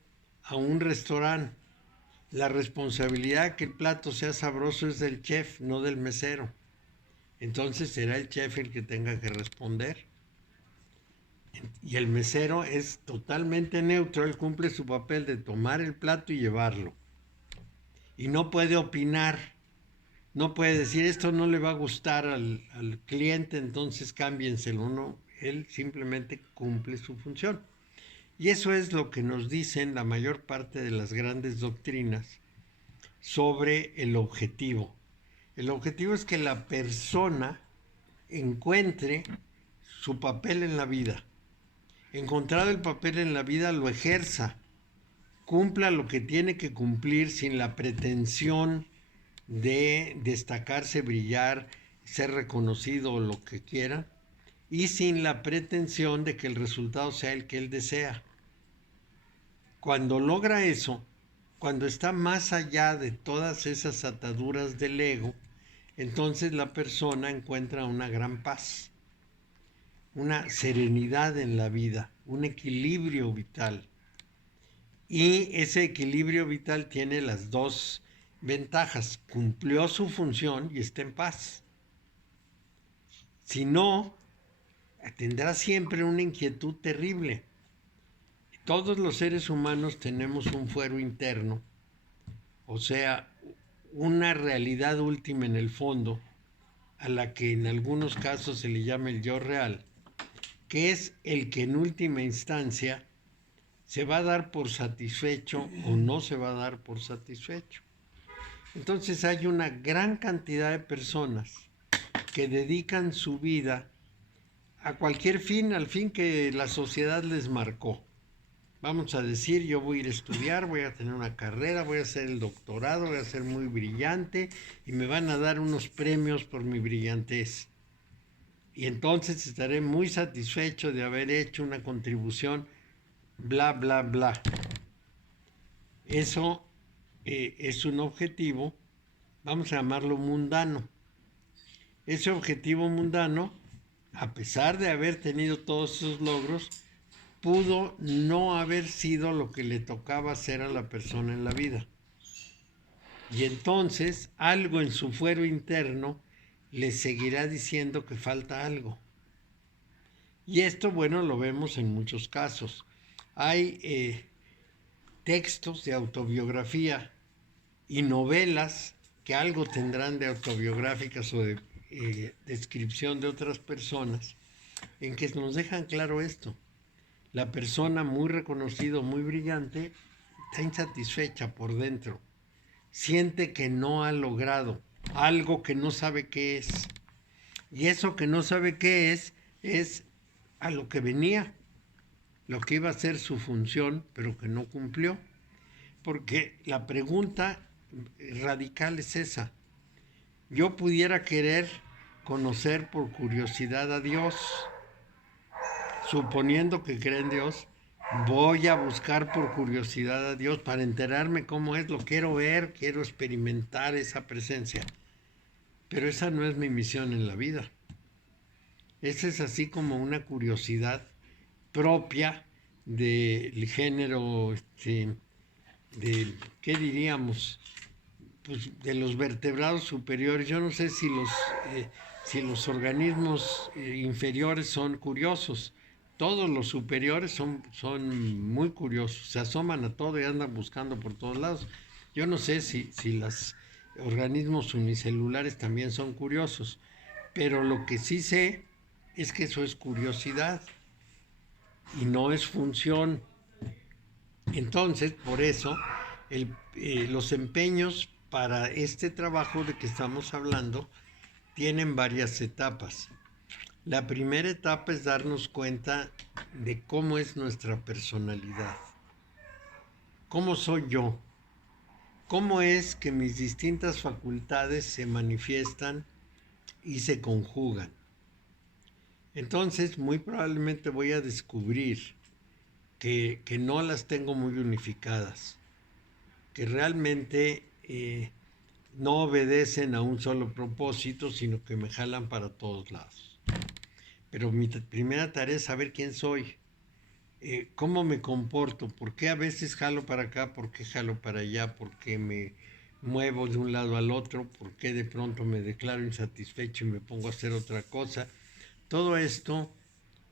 a un restaurante, la responsabilidad de que el plato sea sabroso es del chef, no del mesero. Entonces será el chef el que tenga que responder. Y el mesero es totalmente neutro, él cumple su papel de tomar el plato y llevarlo. y no puede opinar, no puede decir esto no le va a gustar al cliente, entonces cámbienselo. No, él simplemente cumple su función. Y eso es lo que nos dicen la mayor parte de las grandes doctrinas sobre el objetivo. El objetivo es que la persona encuentre su papel en la vida. Encontrado el papel en la vida, lo ejerza, cumpla lo que tiene que cumplir sin la pretensión de destacarse, brillar, ser reconocido o lo que quiera, y sin la pretensión de que el resultado sea el que él desea. Cuando logra eso, cuando está más allá de todas esas ataduras del ego, entonces la persona encuentra una gran paz, una serenidad en la vida, un equilibrio vital. Y ese equilibrio vital tiene las dos ventajas: cumplió su función y está en paz. Si no, tendrá siempre una inquietud terrible. Todos los seres humanos tenemos un fuero interno, o sea, una realidad última en el fondo, a la que en algunos casos se le llama el yo real, que es el que en última instancia se va a dar por satisfecho o no se va a dar por satisfecho. Entonces hay una gran cantidad de personas que dedican su vida a cualquier fin, al fin que la sociedad les marcó. Vamos a decir, yo voy a ir a estudiar, voy a tener una carrera, voy a hacer el doctorado, voy a ser muy brillante y me van a dar unos premios por mi brillantez. Y entonces estaré muy satisfecho de haber hecho una contribución, bla, bla, bla. Eso es un objetivo, vamos a llamarlo mundano. Ese objetivo mundano, a pesar de haber tenido todos esos logros, pudo no haber sido lo que le tocaba hacer a la persona en la vida. Y entonces algo en su fuero interno le seguirá diciendo que falta algo. Y esto, bueno, lo vemos en muchos casos. Hay textos de autobiografía y novelas que algo tendrán de autobiográficas o de descripción de otras personas, en que nos dejan claro esto. La persona muy reconocida, muy brillante, está insatisfecha por dentro. Siente que no ha logrado algo que no sabe qué es. Y eso que no sabe qué es a lo que venía, lo que iba a ser su función, pero que no cumplió. Porque la pregunta radical es esa. Yo pudiera querer conocer por curiosidad a Dios. Suponiendo que cree en Dios, voy a buscar por curiosidad a Dios para enterarme cómo es, lo quiero ver, quiero experimentar esa presencia. Pero esa no es mi misión en la vida. Esa es así como una curiosidad propia del género, ¿qué diríamos? Pues de los vertebrados superiores. Yo no sé si los organismos inferiores son curiosos. Todos los superiores son muy curiosos, se asoman a todo y andan buscando por todos lados. Yo no sé si los organismos unicelulares también son curiosos, pero lo que sí sé es que eso es curiosidad y no es función. Entonces, por eso, los empeños para este trabajo de que estamos hablando tienen varias etapas. La primera etapa es darnos cuenta de cómo es nuestra personalidad. ¿Cómo soy yo? ¿Cómo es que mis distintas facultades se manifiestan y se conjugan? Entonces, muy probablemente voy a descubrir que no las tengo muy unificadas, que realmente no obedecen a un solo propósito, sino que me jalan para todos lados. Pero mi primera tarea es saber quién soy, cómo me comporto, por qué a veces jalo para acá, por qué jalo para allá, por qué me muevo de un lado al otro, por qué de pronto me declaro insatisfecho y me pongo a hacer otra cosa. Todo esto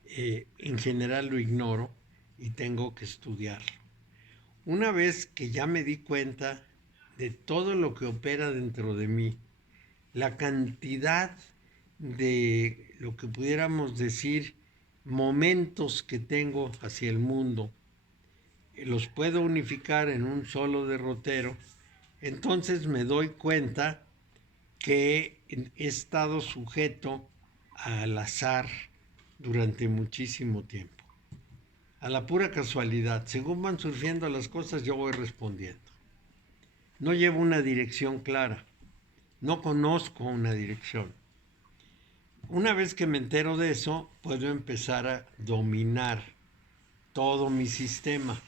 en general lo ignoro y tengo que estudiarlo. Una vez que ya me di cuenta de todo lo que opera dentro de mí, la cantidad de lo que pudiéramos decir momentos que tengo hacia el mundo, los puedo unificar en un solo derrotero, entonces me doy cuenta que he estado sujeto al azar durante muchísimo tiempo, a la pura casualidad. Según van surgiendo las cosas, yo voy respondiendo. No llevo una dirección clara, no conozco una dirección. Una vez que me entero de eso, puedo empezar a dominar todo mi sistema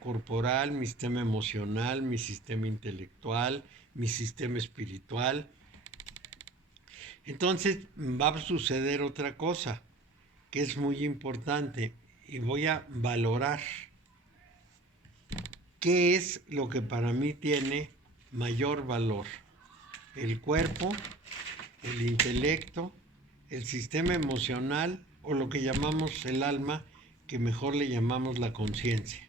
corporal, mi sistema emocional, mi sistema intelectual, mi sistema espiritual. Entonces va a suceder otra cosa que es muy importante y voy a valorar qué es lo que para mí tiene mayor valor: el cuerpo, el intelecto, el sistema emocional o lo que llamamos el alma, que mejor le llamamos la conciencia.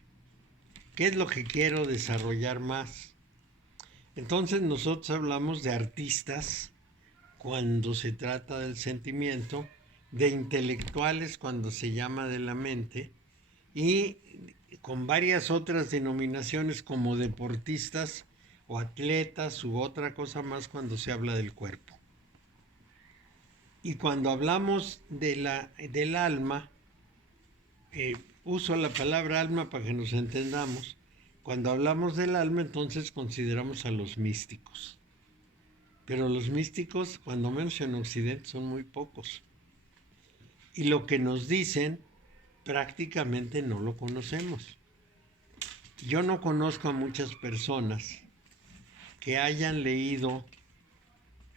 ¿Qué es lo que quiero desarrollar más? Entonces nosotros hablamos de artistas cuando se trata del sentimiento, de intelectuales cuando se llama de la mente, y con varias otras denominaciones como deportistas o atletas u otra cosa más cuando se habla del cuerpo. Y cuando hablamos del alma, uso la palabra alma para que nos entendamos. Cuando hablamos del alma, entonces consideramos a los místicos. Pero los místicos, cuando menos en Occidente, son muy pocos. Y lo que nos dicen, prácticamente no lo conocemos. Yo no conozco a muchas personas que hayan leído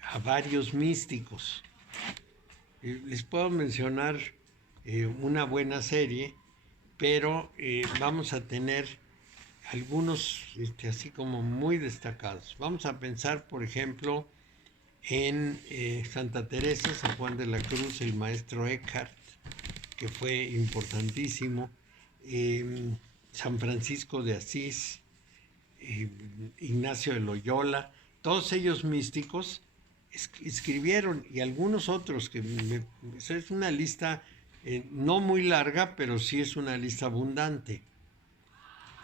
a varios místicos. Les puedo mencionar una buena serie, pero vamos a tener algunos así como muy destacados. Vamos a pensar, por ejemplo, en Santa Teresa, San Juan de la Cruz, el maestro Eckhart, que fue importantísimo, San Francisco de Asís, Ignacio de Loyola. Todos ellos místicos escribieron, y algunos otros, es una lista no muy larga, pero sí es una lista abundante.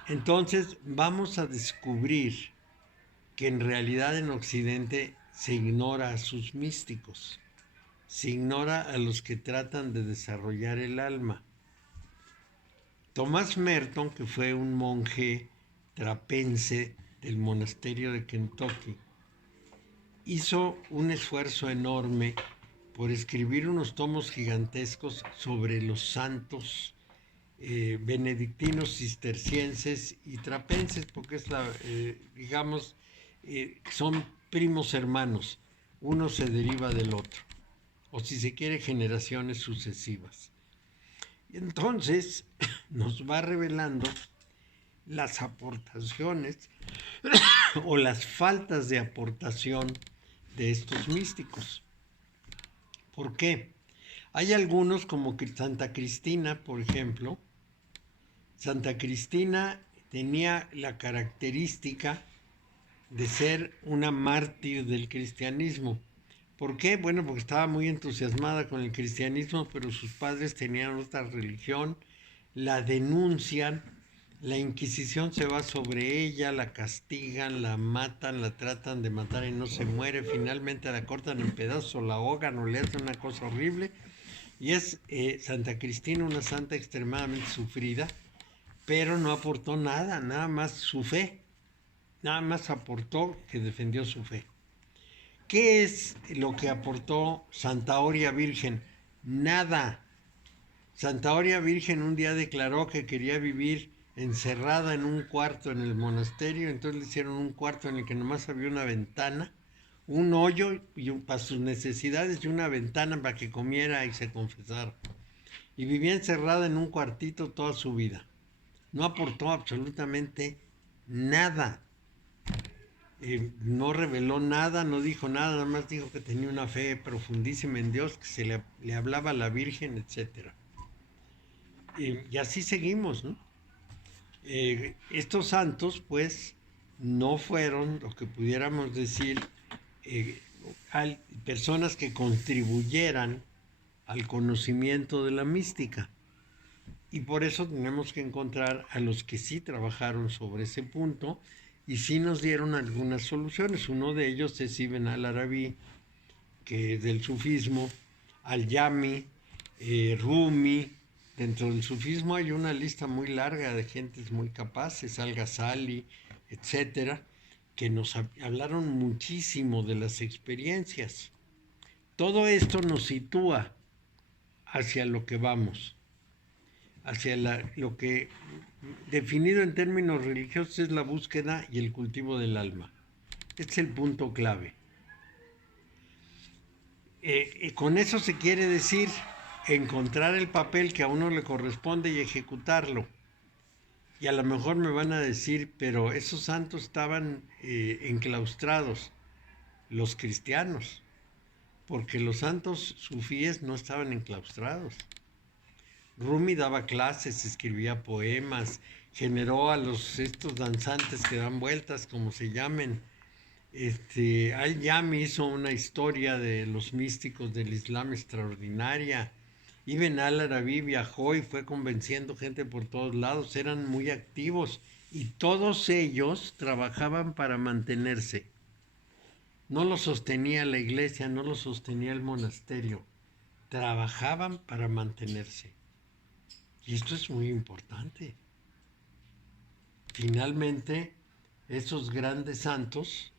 Entonces vamos a descubrir que en realidad en Occidente se ignora a sus místicos, se ignora a los que tratan de desarrollar el alma. Thomas Merton, que fue un monje trapense del monasterio de Kentucky, hizo un esfuerzo enorme por escribir unos tomos gigantescos sobre los santos benedictinos, cistercienses y trapenses, porque es son primos hermanos, uno se deriva del otro, o si se quiere, generaciones sucesivas. Entonces nos va revelando las aportaciones o las faltas de aportación de estos místicos. ¿Por qué? Hay algunos como Santa Cristina, por ejemplo. Santa Cristina tenía la característica de ser una mártir del cristianismo. ¿Por qué? Bueno, porque estaba muy entusiasmada con el cristianismo, pero sus padres tenían otra religión, la denuncian, la Inquisición se va sobre ella, la castigan, la matan, la tratan de matar y no se muere, finalmente la cortan en pedazos, la ahogan o le hacen una cosa horrible. Y es Santa Cristina una santa extremadamente sufrida, pero no aportó nada, nada más su fe, nada más aportó que defendió su fe. ¿Qué es lo que aportó Santa Oria Virgen? Nada. Santa Oria Virgen un día declaró que quería vivir encerrada en un cuarto en el monasterio, entonces le hicieron un cuarto en el que nomás había una ventana, un hoyo para sus necesidades y una ventana para que comiera y se confesara. Y vivía encerrada en un cuartito toda su vida. No aportó absolutamente nada. No reveló nada, no dijo nada, nada más dijo que tenía una fe profundísima en Dios, que le hablaba a la Virgen, etc. Y así seguimos, ¿no? Estos santos, pues, no fueron lo que pudiéramos decir personas que contribuyeran al conocimiento de la mística. Y por eso tenemos que encontrar a los que sí trabajaron sobre ese punto y sí nos dieron algunas soluciones. Uno de ellos es Ibn al-Arabi, que es del sufismo, al-Yami, Rumi. Dentro del sufismo hay una lista muy larga de gentes muy capaces, al-Ghazali, etcétera, que nos hablaron muchísimo de las experiencias. Todo esto nos sitúa hacia lo que vamos, hacia lo que definido en términos religiosos es la búsqueda y el cultivo del alma. Este es el punto clave. Con eso se quiere decir encontrar el papel que a uno le corresponde y ejecutarlo. Y a lo mejor me van a decir, pero esos santos estaban enclaustrados, los cristianos, porque los santos sufíes no estaban enclaustrados. Rumi daba clases, escribía poemas, generó a estos danzantes que dan vueltas, como se llamen. Al-Yami hizo una historia de los místicos del Islam extraordinaria. Ibn al-Arabi viajó y fue convenciendo gente por todos lados, eran muy activos y todos ellos trabajaban para mantenerse. No lo sostenía la iglesia, no lo sostenía el monasterio, trabajaban para mantenerse. Y esto es muy importante. Finalmente, esos grandes santos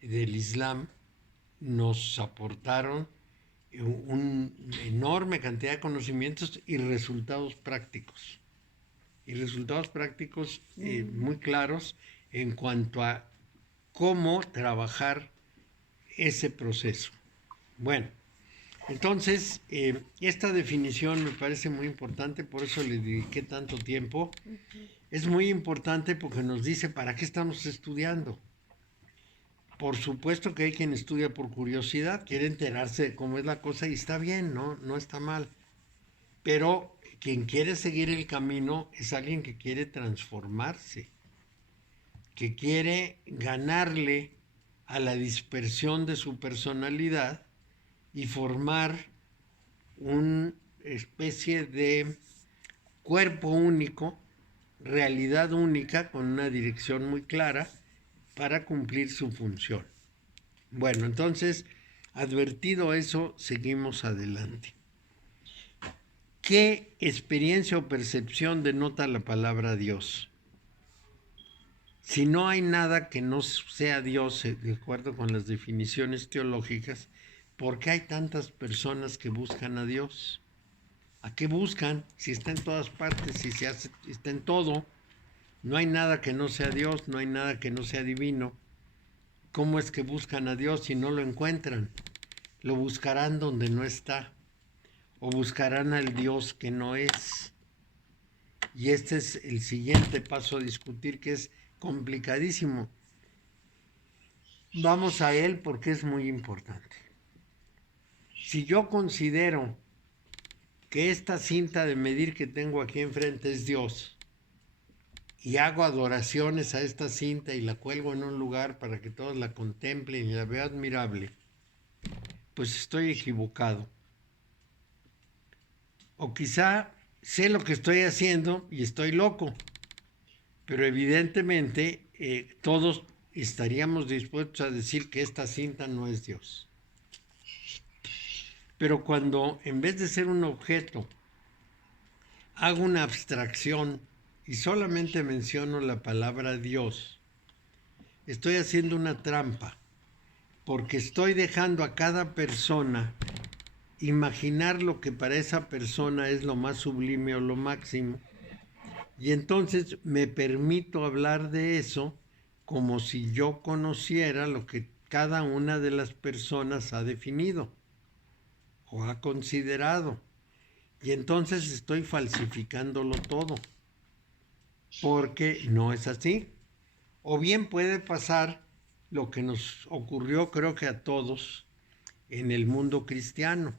del Islam nos aportaron una enorme cantidad de conocimientos y resultados prácticos. Y resultados prácticos muy claros en cuanto a cómo trabajar ese proceso. Bueno, entonces esta definición me parece muy importante, por eso le dediqué tanto tiempo. Es muy importante porque nos dice para qué estamos estudiando. Por supuesto que hay quien estudia por curiosidad, quiere enterarse de cómo es la cosa y está bien, no está mal. Pero quien quiere seguir el camino es alguien que quiere transformarse, que quiere ganarle a la dispersión de su personalidad y formar una especie de cuerpo único, realidad única, con una dirección muy clara para cumplir su función. Bueno, entonces, advertido eso, seguimos adelante. ¿Qué experiencia o percepción denota la palabra Dios? Si no hay nada que no sea Dios, de acuerdo con las definiciones teológicas, ¿por qué hay tantas personas que buscan a Dios? ¿A qué buscan? Si está en todas partes, si está en todo, no hay nada que no sea Dios, no hay nada que no sea divino. ¿Cómo es que buscan a Dios si no lo encuentran? Lo buscarán donde no está, o buscarán al Dios que no es. Y este es el siguiente paso a discutir, que es complicadísimo. Vamos a él porque es muy importante. Si yo considero que esta cinta de medir que tengo aquí enfrente es Dios, y hago adoraciones a esta cinta y la cuelgo en un lugar para que todos la contemplen y la vean admirable, pues estoy equivocado. O quizá sé lo que estoy haciendo y estoy loco, pero evidentemente todos estaríamos dispuestos a decir que esta cinta no es Dios. Pero cuando en vez de ser un objeto, hago una abstracción y solamente menciono la palabra Dios, estoy haciendo una trampa, porque estoy dejando a cada persona imaginar lo que para esa persona es lo más sublime o lo máximo, y entonces me permito hablar de eso como si yo conociera lo que cada una de las personas ha definido o ha considerado, y entonces estoy falsificándolo todo, porque no es así. O bien puede pasar lo que nos ocurrió, creo que a todos, en el mundo cristiano.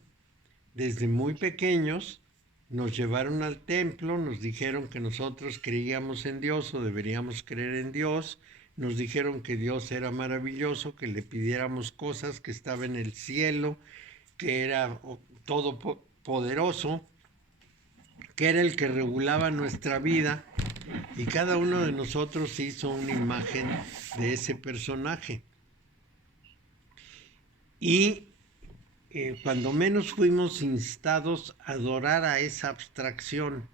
Desde muy pequeños nos llevaron al templo, nos dijeron que nosotros creíamos en Dios o deberíamos creer en Dios, nos dijeron que Dios era maravilloso, que le pidiéramos cosas, que estaba en el cielo, que era todopoderoso, que era el que regulaba nuestra vida, y cada uno de nosotros hizo una imagen de ese personaje. Y cuando menos fuimos instados a adorar a esa abstracción,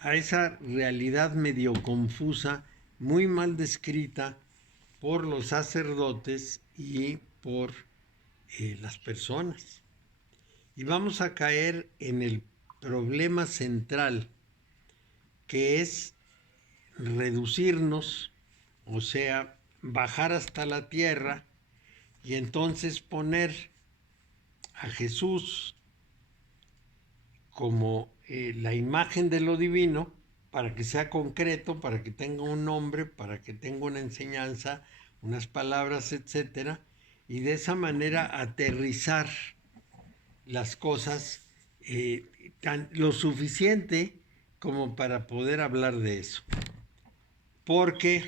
a esa realidad medio confusa, muy mal descrita por los sacerdotes y por las personas. Y vamos a caer en el problema central, que es reducirnos, o sea, bajar hasta la tierra y entonces poner a Jesús como la imagen de lo divino, para que sea concreto, para que tenga un nombre, para que tenga una enseñanza, unas palabras, etcétera, y de esa manera aterrizar las cosas lo suficiente como para poder hablar de eso. Porque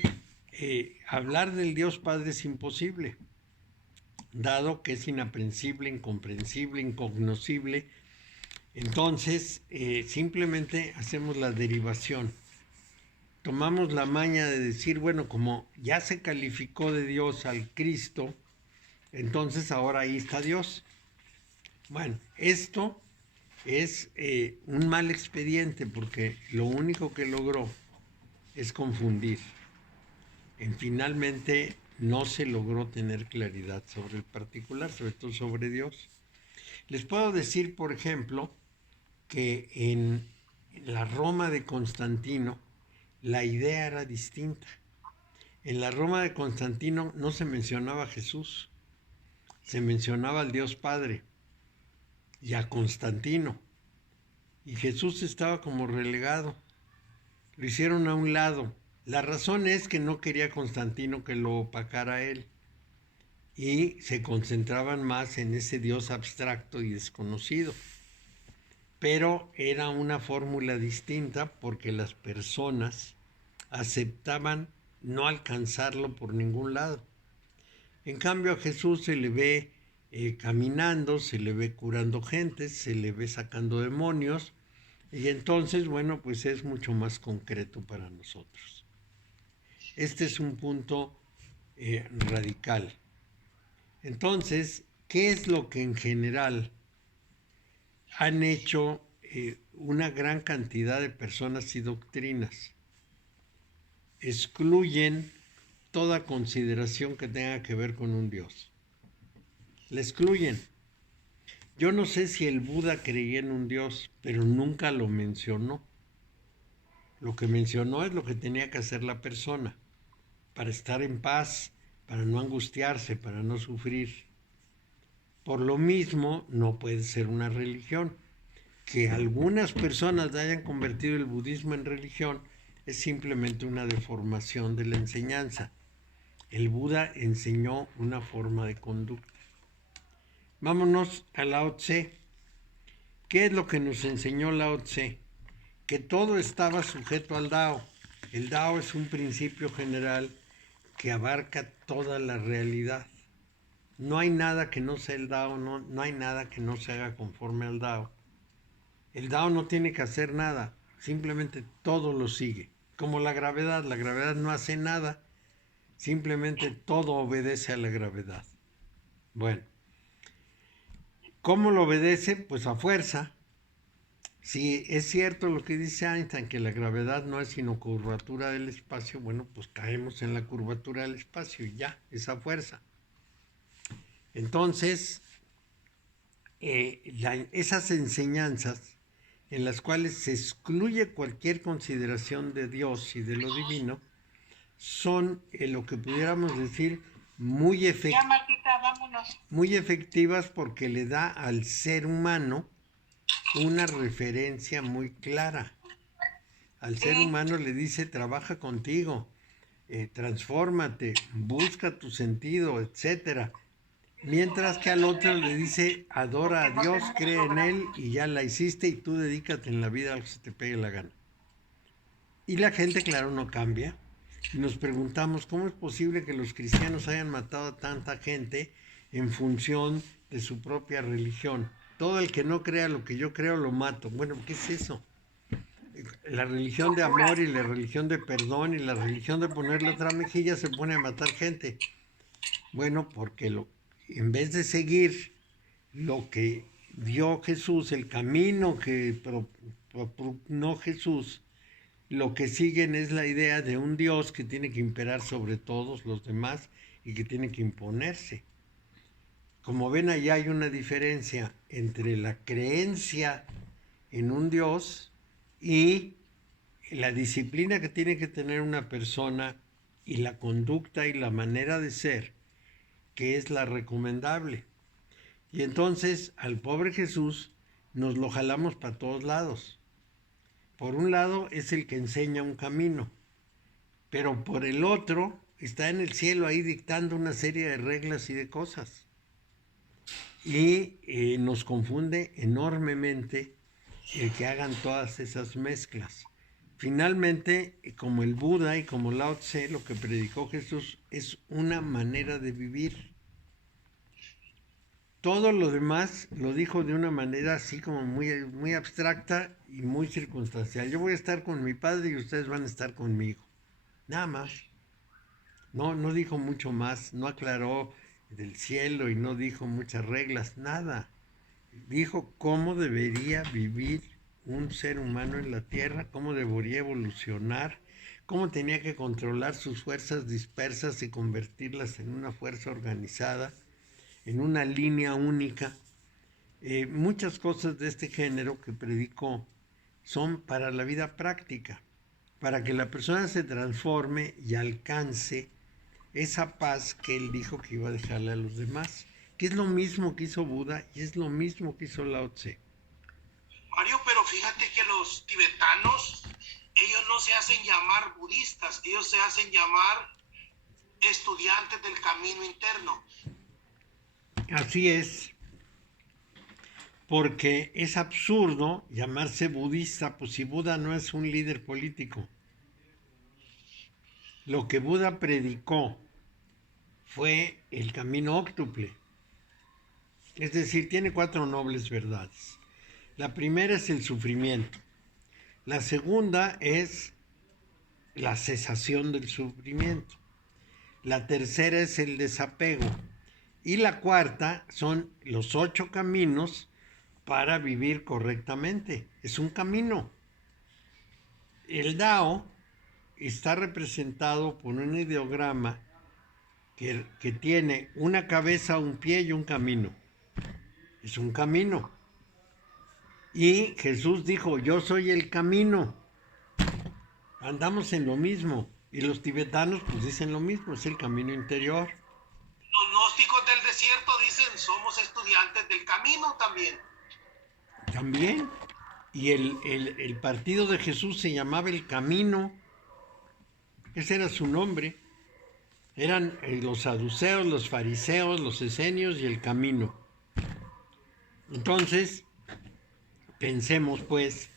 hablar del Dios Padre es imposible, dado que es inaprensible, incomprensible, incognoscible. Entonces, simplemente hacemos la derivación. Tomamos la maña de decir, bueno, como ya se calificó de Dios al Cristo, entonces ahora ahí está Dios. Bueno, esto es un mal expediente, porque lo único que logró es confundir. Finalmente no se logró tener claridad sobre el particular, sobre todo sobre Dios. Les puedo decir, por ejemplo, que en la Roma de Constantino la idea era distinta. En la Roma de Constantino no se mencionaba a Jesús, se mencionaba al Dios Padre y a Constantino. Y Jesús estaba como relegado. Lo hicieron a un lado. La razón es que no quería Constantino que lo opacara a él. Y se concentraban más en ese Dios abstracto y desconocido. Pero era una fórmula distinta, porque las personas aceptaban no alcanzarlo por ningún lado. En cambio, a Jesús se le ve caminando, se le ve curando gente, se le ve sacando demonios, y entonces, bueno, pues es mucho más concreto para nosotros. Este es un punto radical. Entonces, ¿qué es lo que en general han hecho una gran cantidad de personas y doctrinas? Excluyen toda consideración que tenga que ver con un Dios. La excluyen. Yo no sé si el Buda creía en un Dios, pero nunca lo mencionó. Lo que mencionó es lo que tenía que hacer la persona para estar en paz, para no angustiarse, para no sufrir. Por lo mismo, no puede ser una religión. Que algunas personas hayan convertido el budismo en religión es simplemente una deformación de la enseñanza. El Buda enseñó una forma de conducta. Vámonos a Lao Tse. ¿Qué es lo que nos enseñó Lao Tse? Que todo estaba sujeto al Dao. El Dao es un principio general que abarca toda la realidad. No hay nada que no sea el Dao, no hay nada que no se haga conforme al Dao. El Dao no tiene que hacer nada, simplemente todo lo sigue. Como la gravedad no hace nada, simplemente todo obedece a la gravedad. Bueno, ¿cómo lo obedece? Pues a fuerza. Si es cierto lo que dice Einstein, que la gravedad no es sino curvatura del espacio, bueno, pues caemos en la curvatura del espacio y ya, esa fuerza. Entonces, esas enseñanzas en las cuales se excluye cualquier consideración de Dios y de lo divino, son lo que pudiéramos decir muy efectivas, porque le da al ser humano una referencia muy clara. Al ser humano le dice, trabaja contigo, transfórmate, busca tu sentido, etcétera. Mientras que al otro le dice, adora a Dios, cree en Él y ya la hiciste, y tú dedícate en la vida a lo que se te pegue la gana. Y la gente, claro, no cambia. y nos preguntamos cómo es posible que los cristianos hayan matado a tanta gente en función de su propia religión. Todo el que no crea lo que yo creo lo mato. Bueno, ¿qué es eso? La religión de Locura. amor y la religión de perdón y la religión de ponerle otra mejilla se pone a matar gente. Bueno, porque en vez de seguir lo que dio Jesús, el camino que propugnó Jesús, lo que siguen es la idea de un Dios que tiene que imperar sobre todos los demás y que tiene que imponerse. Como ven, allá hay una diferencia entre la creencia en un Dios y la disciplina que tiene que tener una persona y la conducta y la manera de ser, que es la recomendable. Y entonces al pobre Jesús nos lo jalamos para todos lados. Por un lado es el que enseña un camino, pero por el otro está en el cielo ahí dictando una serie de reglas y de cosas. Y nos confunde enormemente el que hagan todas esas mezclas. Finalmente, como el Buda y como Lao Tse, lo que predicó Jesús es una manera de vivir. Todo lo demás lo dijo de una manera así como muy abstracta y muy circunstancial. Yo voy a estar con mi padre y ustedes van a estar conmigo. Nada más. No dijo mucho más, no aclaró del cielo y no dijo muchas reglas, nada. Dijo cómo debería vivir un ser humano en la tierra, cómo debería evolucionar, cómo tenía que controlar sus fuerzas dispersas y convertirlas en una fuerza organizada, en una línea única. Muchas cosas de este género que predicó son para la vida práctica, para que la persona se transforme y alcance esa paz que él dijo que iba a dejarle a los demás, que es lo mismo que hizo Buda y es lo mismo que hizo Lao Tse. Mario, pero fíjate que los tibetanos, ellos no se hacen llamar budistas, ellos se hacen llamar estudiantes del camino interno. Así es, porque es absurdo llamarse budista, pues si Buda no es un líder político. Lo que Buda predicó fue el camino óctuple, es decir, tiene 4 nobles verdades. La primera es el sufrimiento, la segunda es la cesación del sufrimiento, la tercera es el desapego y la cuarta son los 8 caminos para vivir correctamente. Es un camino. El Dao está representado por un ideograma que tiene una cabeza, un pie y un camino. Es un camino. Y Jesús dijo, yo soy el camino. Andamos en lo mismo. Y los tibetanos pues dicen lo mismo, es el camino interior. Los gnósticos del desierto dicen, somos estudiantes del camino también. También. Y el partido de Jesús se llamaba El Camino. Ese era su nombre. Eran los saduceos, los fariseos, los esenios y el camino. Entonces, pensemos pues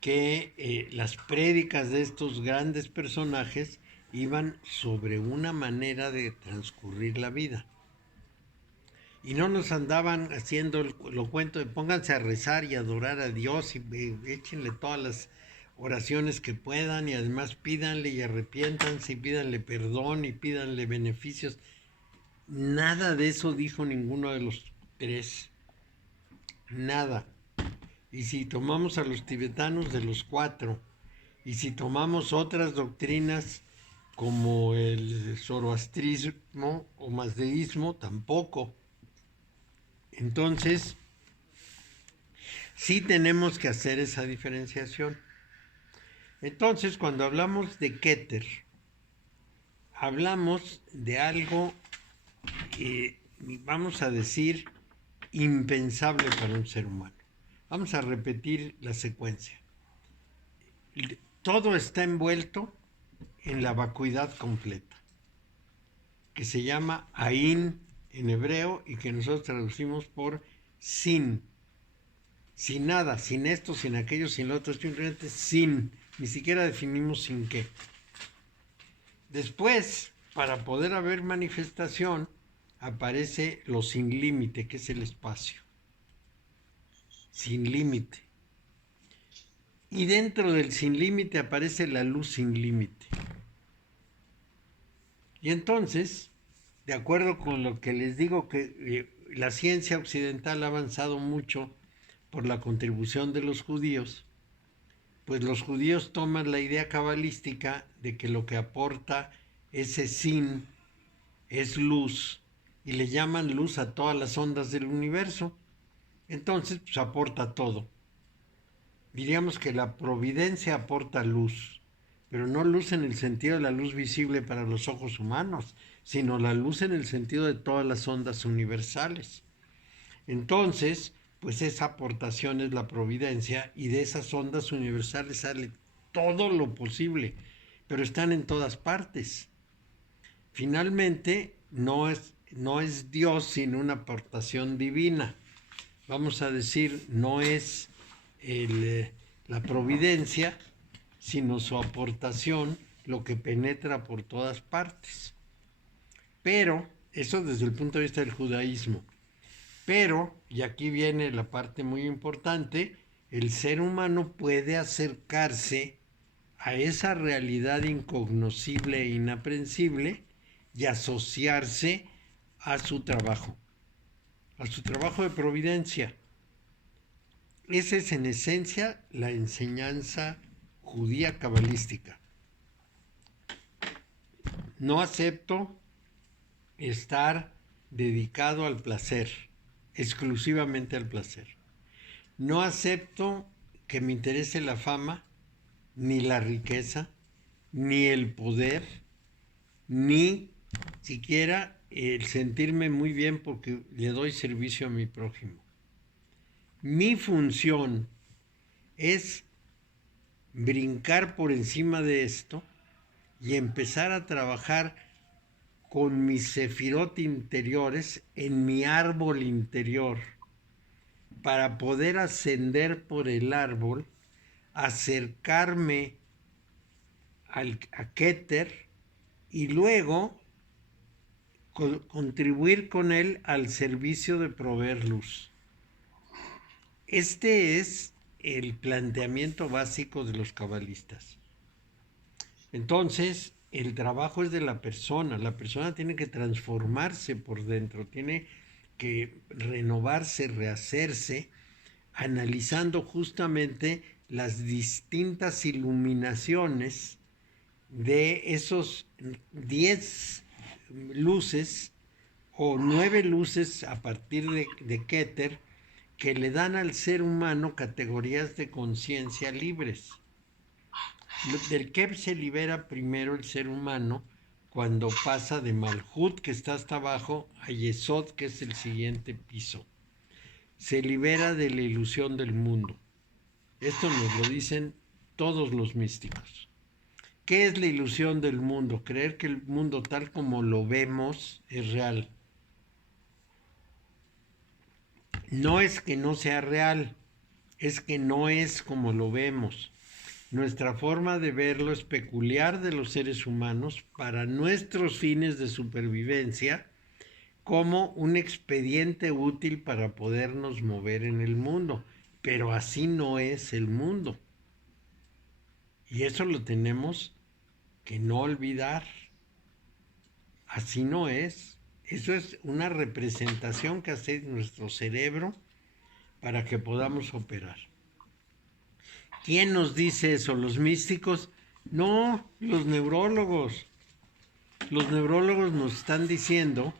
que las prédicas de estos grandes personajes iban sobre una manera de transcurrir la vida. Y no nos andaban haciendo lo cuento de pónganse a rezar y adorar a Dios y échenle todas las oraciones que puedan y además pídanle y arrepiéntanse y pídanle perdón y pídanle beneficios. Nada de eso dijo ninguno de los 3. Nada. Y si tomamos a los tibetanos de los 4, y si tomamos otras doctrinas como el zoroastrismo o mazdeísmo, tampoco. Entonces, sí tenemos que hacer esa diferenciación. Entonces, cuando hablamos de Keter, hablamos de algo, vamos a decir, impensable para un ser humano. Vamos a repetir la secuencia. Todo está envuelto en la vacuidad completa, que se llama Ain en hebreo y que nosotros traducimos por sin nada, sin esto, sin aquello, sin lo otro, simplemente sin, ni siquiera definimos sin qué. Después, para poder haber manifestación, aparece lo sin límite, que es el espacio. Sin límite. Y dentro del sin límite aparece la luz sin límite. Y entonces, de acuerdo con lo que les digo, que la ciencia occidental ha avanzado mucho por la contribución de los judíos, pues los judíos toman la idea cabalística de que lo que aporta ese sin es luz, y le llaman luz a todas las ondas del universo. Entonces, pues aporta todo. Diríamos que la providencia aporta luz, pero no luz en el sentido de la luz visible para los ojos humanos, sino la luz en el sentido de todas las ondas universales. Entonces, pues esa aportación es la providencia, y de esas ondas universales sale todo lo posible, pero están en todas partes. Finalmente, no es Dios sino una aportación divina. Vamos a decir, no es la providencia, sino su aportación, lo que penetra por todas partes. Pero, eso desde el punto de vista del judaísmo. Pero, y aquí viene la parte muy importante, el ser humano puede acercarse a esa realidad incognoscible e inaprensible y asociarse a su trabajo de providencia. Esa es en esencia la enseñanza judía cabalística. No acepto estar dedicado al placer, exclusivamente al placer. No acepto que me interese la fama, ni la riqueza, ni el poder, ni siquiera el sentirme muy bien porque le doy servicio a mi prójimo. Mi función es brincar por encima de esto y empezar a trabajar con mis sefirot interiores en mi árbol interior, para poder ascender por el árbol, acercarme a Keter y luego contribuir con él al servicio de proveer luz. Este es el planteamiento básico de los cabalistas. Entonces, el trabajo es de la persona tiene que transformarse por dentro, tiene que renovarse, rehacerse, analizando justamente las distintas iluminaciones de esos 10 luces o 9 luces a partir de Keter, que le dan al ser humano categorías de conciencia libres. Del que se libera primero el ser humano cuando pasa de Malhut, que está hasta abajo, a Yesod, que es el siguiente piso. Se libera de la ilusión del mundo. Esto nos lo dicen todos los místicos. ¿Qué es la ilusión del mundo? Creer que el mundo tal como lo vemos es real. No es que no sea real, es que no es como lo vemos. Nuestra forma de verlo es peculiar de los seres humanos para nuestros fines de supervivencia, como un expediente útil para podernos mover en el mundo. Pero así no es el mundo. Y eso lo tenemos que no olvidar. Así no es. Eso es una representación que hace nuestro cerebro para que podamos operar. ¿Quién nos dice eso? ¿Los místicos? No, los neurólogos. Los neurólogos nos están diciendo,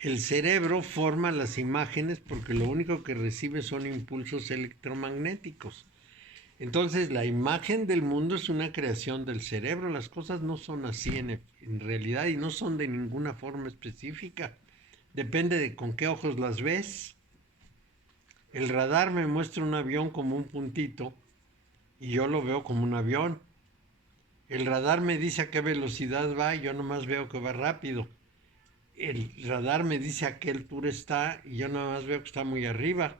el cerebro forma las imágenes porque lo único que recibe son impulsos electromagnéticos. Entonces, la imagen del mundo es una creación del cerebro. Las cosas no son así en realidad, y no son de ninguna forma específica. Depende de con qué ojos las ves. El radar me muestra un avión como un puntito y yo lo veo como un avión. El radar me dice a qué velocidad va y yo nomás veo que va rápido. El radar me dice a qué altura está y yo nomás veo que está muy arriba.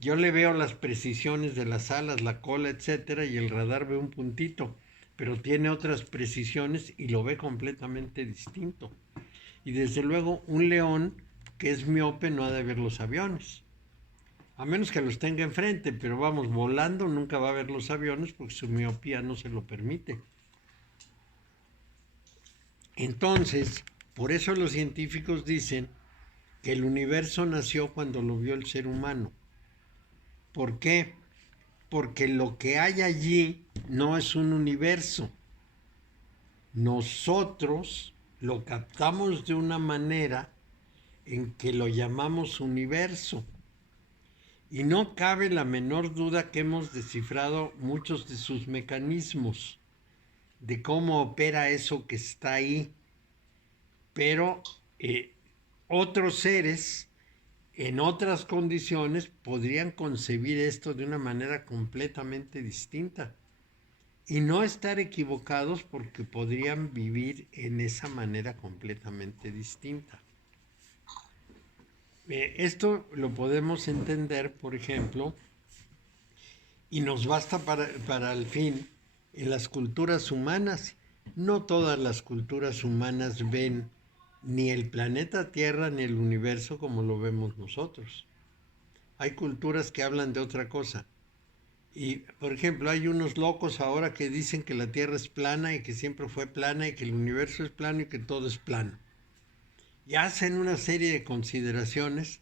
Yo le veo las precisiones de las alas, la cola, etcétera, y el radar ve un puntito. pero tiene otras precisiones y lo ve completamente distinto. Y desde luego un león que es miope no ha de ver los aviones, a menos que los tenga enfrente, pero vamos, volando nunca va a ver los aviones porque su miopía no se lo permite. Entonces, por eso los científicos dicen que el universo nació cuando lo vio el ser humano. ¿Por qué? Porque lo que hay allí no es un universo. Nosotros lo captamos de una manera en que lo llamamos universo. Y no cabe la menor duda que hemos descifrado muchos de sus mecanismos, de cómo opera eso que está ahí. Pero otros seres, en otras condiciones, podrían concebir esto de una manera completamente distinta. Y no estar equivocados porque podrían vivir en esa manera completamente distinta. Esto lo podemos entender, por ejemplo, y nos basta para el fin, en las culturas humanas. No todas las culturas humanas ven ni el planeta Tierra ni el universo como lo vemos nosotros. Hay culturas que hablan de otra cosa. Y, por ejemplo, hay unos locos ahora que dicen que la Tierra es plana y que siempre fue plana y que el universo es plano y que todo es plano. Y hacen una serie de consideraciones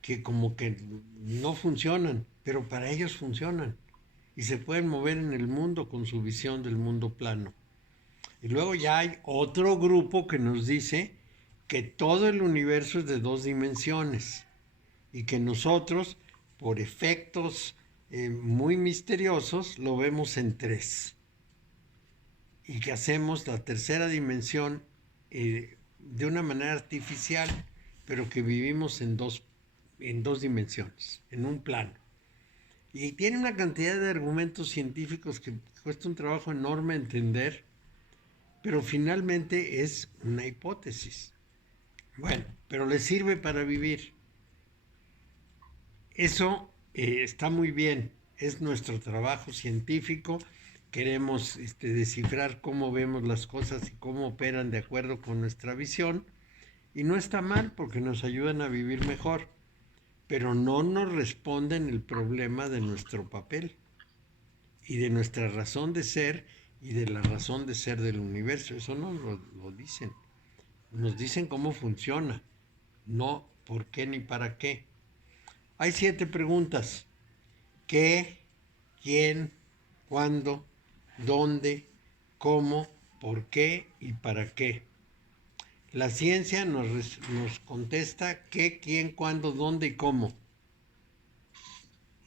que como que no funcionan, pero para ellos funcionan. Y se pueden mover en el mundo con su visión del mundo plano. Y luego ya hay otro grupo que nos dice que todo el universo es de 2 dimensiones y que nosotros, por efectos muy misteriosos, lo vemos en 3. Y que hacemos la tercera dimensión de una manera artificial, pero que vivimos en dos dimensiones, en un plano. Y tiene una cantidad de argumentos científicos que cuesta un trabajo enorme entender, pero finalmente es una hipótesis. Bueno, pero le sirve para vivir. Eso está muy bien, es nuestro trabajo científico. Queremos descifrar cómo vemos las cosas y cómo operan de acuerdo con nuestra visión. Y no está mal porque nos ayudan a vivir mejor, pero no nos responden el problema de nuestro papel y de nuestra razón de ser y de la razón de ser del universo. Eso no lo dicen. Nos dicen cómo funciona, no por qué ni para qué. Hay 7 preguntas. ¿Qué? ¿Quién? ¿Cuándo? ¿Dónde? ¿Cómo? ¿Por qué? ¿Y para qué? La ciencia nos contesta qué, quién, cuándo, dónde y cómo.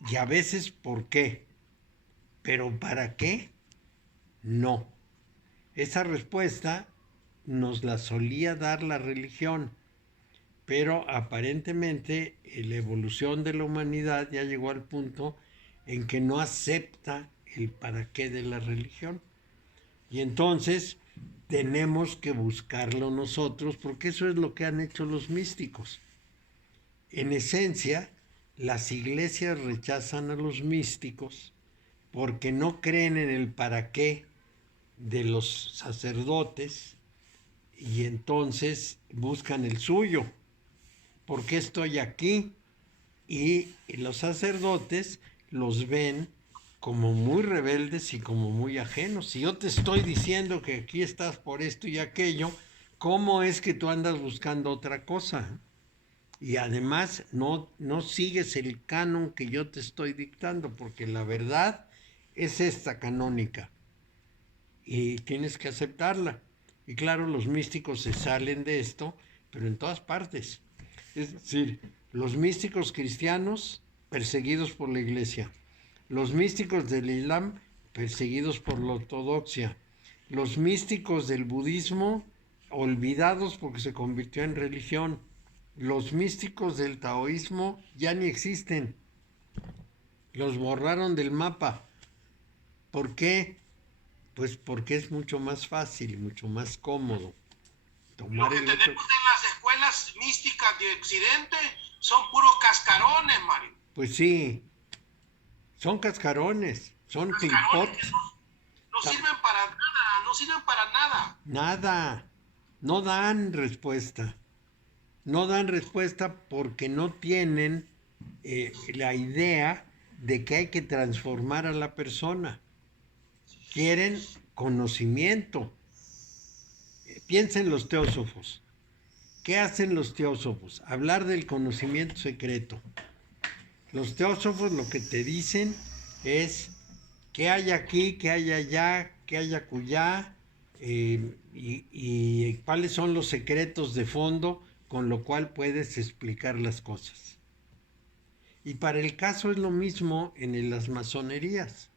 Y a veces por qué. Pero ¿para qué? No. Esa respuesta nos la solía dar la religión, pero aparentemente la evolución de la humanidad ya llegó al punto en que no acepta el para qué de la religión. Y entonces tenemos que buscarlo nosotros, porque eso es lo que han hecho los místicos. En esencia, las iglesias rechazan a los místicos porque no creen en el para qué de los sacerdotes y entonces buscan el suyo. ¿Por qué estoy aquí? Y los sacerdotes los ven como muy rebeldes y como muy ajenos. Si yo te estoy diciendo que aquí estás por esto y aquello, ¿cómo es que tú andas buscando otra cosa? Y además no sigues el canon que yo te estoy dictando, porque la verdad es esta canónica y tienes que aceptarla. Y claro, los místicos se salen de esto, pero en todas partes. Es decir, los místicos cristianos perseguidos por la iglesia, los místicos del Islam perseguidos por la ortodoxia, los místicos del budismo olvidados porque se convirtió en religión, los místicos del taoísmo ya ni existen, los borraron del mapa. ¿Por qué? Pues porque es mucho más fácil, mucho más cómodo tomar lo que tenemos en las escuelas místicas de Occidente son puros cascarones, Mario. Pues sí, son cascarones, son clipots. No sirven para nada. no sirven para nada. Nada. No dan respuesta. No dan respuesta porque no tienen la idea de que hay que transformar a la persona. Quieren conocimiento. Piensa en los teósofos. ¿Qué hacen los teósofos? Hablar del conocimiento secreto. Los teósofos lo que te dicen es qué hay aquí, qué hay allá, qué hay acullá, y cuáles son los secretos de fondo con lo cual puedes explicar las cosas. Y para el caso es lo mismo en las masonerías.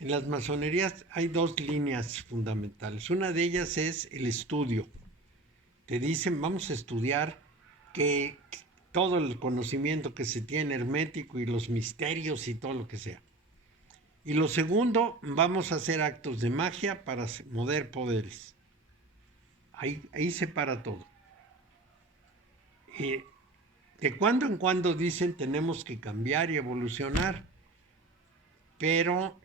En las masonerías hay dos líneas fundamentales. Una de ellas es el estudio. Te dicen, vamos a estudiar que todo el conocimiento que se tiene hermético y los misterios y todo lo que sea. Y lo segundo, vamos a hacer actos de magia para mover poderes. Ahí se para todo. De cuando en cuando dicen tenemos que cambiar y evolucionar, pero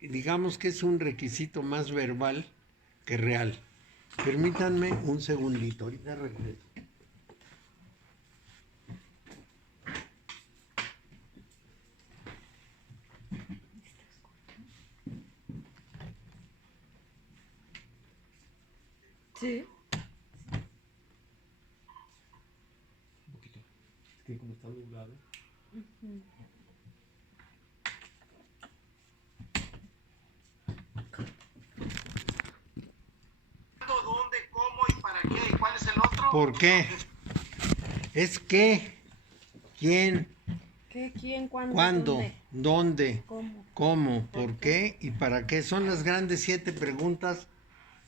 digamos que es un requisito más verbal que real. Permítanme un segundito, ahorita regreso. Sí. Un poquito. Es que como está nublado. ¿Dónde, cómo y para qué? ¿Y cuál es el otro? ¿Por qué? Es qué, quién, ¿Qué, quién, cuándo? cuándo, dónde, ¿Cómo? cómo, por qué y para qué. Son las grandes 7 preguntas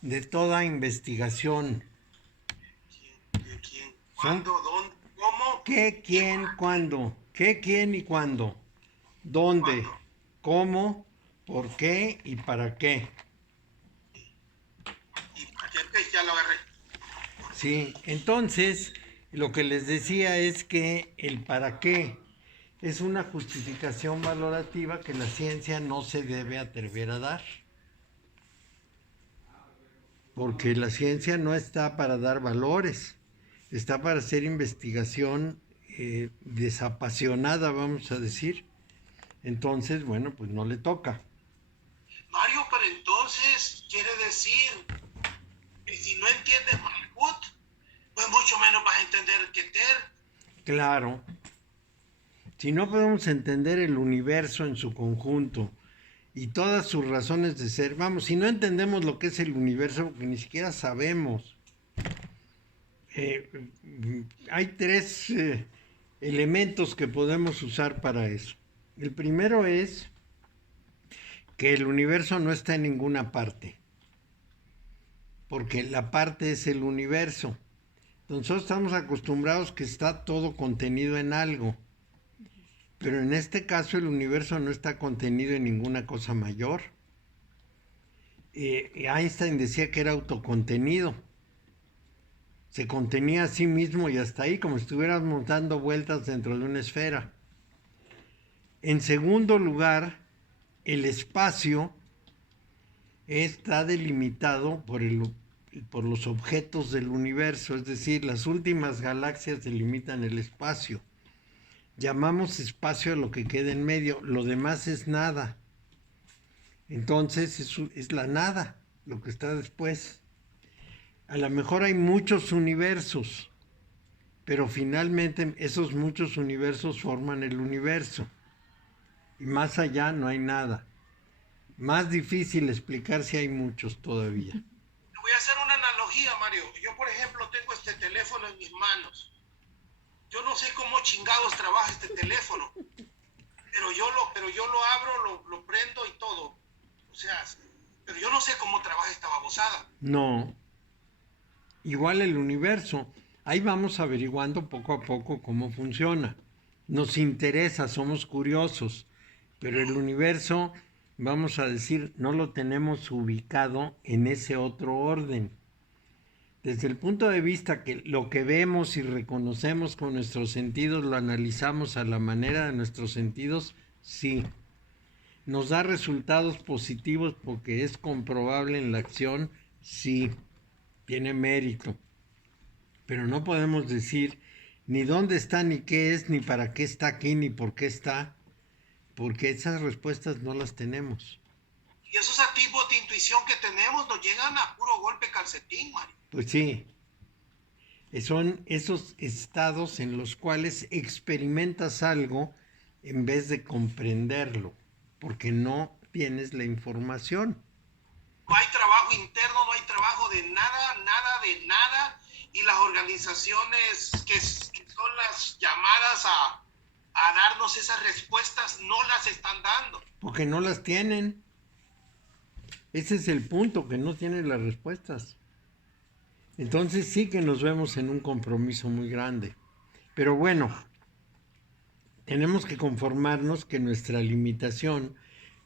de toda investigación. ¿Quién? ¿Cuándo? ¿Dónde? ¿Cómo? ¿Qué, quién, cuándo? ¿Qué, quién y cuándo? ¿Dónde? ¿Cuándo? ¿Cómo? ¿Por qué y para qué? ¿Y para qué? Ok, ya lo agarré. Sí, entonces lo que les decía es que el para qué es una justificación valorativa que la ciencia no se debe atrever a dar. Porque la ciencia no está para dar valores, está para hacer investigación desapasionada, vamos a decir. Entonces, bueno, pues no le toca. Mario, pero entonces quiere decir que si no entiendes Malkut, pues mucho menos vas a entender Keter. Claro. Si no podemos entender el universo en su conjunto y todas sus razones de ser, vamos, si no entendemos lo que es el universo, porque ni siquiera sabemos. Hay 3 elementos que podemos usar para eso. El primero es que el universo no está en ninguna parte, porque la parte es el universo. Nosotros estamos acostumbrados que está todo contenido en algo, pero en este caso el universo no está contenido en ninguna cosa mayor. Einstein decía que era autocontenido. Se contenía a sí mismo y hasta ahí, como si estuviéramos dando vueltas dentro de una esfera. En segundo lugar, el espacio está delimitado por los objetos del universo, es decir, las últimas galaxias delimitan el espacio. Llamamos espacio a lo que queda en medio, lo demás es nada. Entonces es la nada, lo que está después. A lo mejor hay muchos universos, pero finalmente esos muchos universos forman el universo. Y más allá no hay nada. Más difícil explicar si hay muchos todavía. Voy a hacer una analogía, Mario. Yo, por ejemplo, tengo este teléfono en mis manos. Yo no sé cómo chingados trabaja este teléfono, pero yo lo abro, lo prendo y todo. O sea, pero yo no sé cómo trabaja esta babosada. No. Igual el universo. Ahí vamos averiguando poco a poco cómo funciona. Nos interesa, somos curiosos, pero el universo, vamos a decir, no lo tenemos ubicado en ese otro orden. Desde el punto de vista que lo que vemos y reconocemos con nuestros sentidos lo analizamos a la manera de nuestros sentidos, sí. ¿Nos da resultados positivos porque es comprobable en la acción? Sí, tiene mérito. Pero no podemos decir ni dónde está, ni qué es, ni para qué está aquí, ni por qué está, porque esas respuestas no las tenemos. Y esos atisbos de intuición que tenemos nos llegan a puro golpe calcetín, Mario. Pues sí, son esos estados en los cuales experimentas algo en vez de comprenderlo, porque no tienes la información. No hay trabajo interno, no hay trabajo de nada, nada de nada, y las organizaciones que son las llamadas a darnos esas respuestas no las están dando. Porque no las tienen. Ese es el punto, que no tienen las respuestas. Entonces sí que nos vemos en un compromiso muy grande. Pero bueno, tenemos que conformarnos que nuestra limitación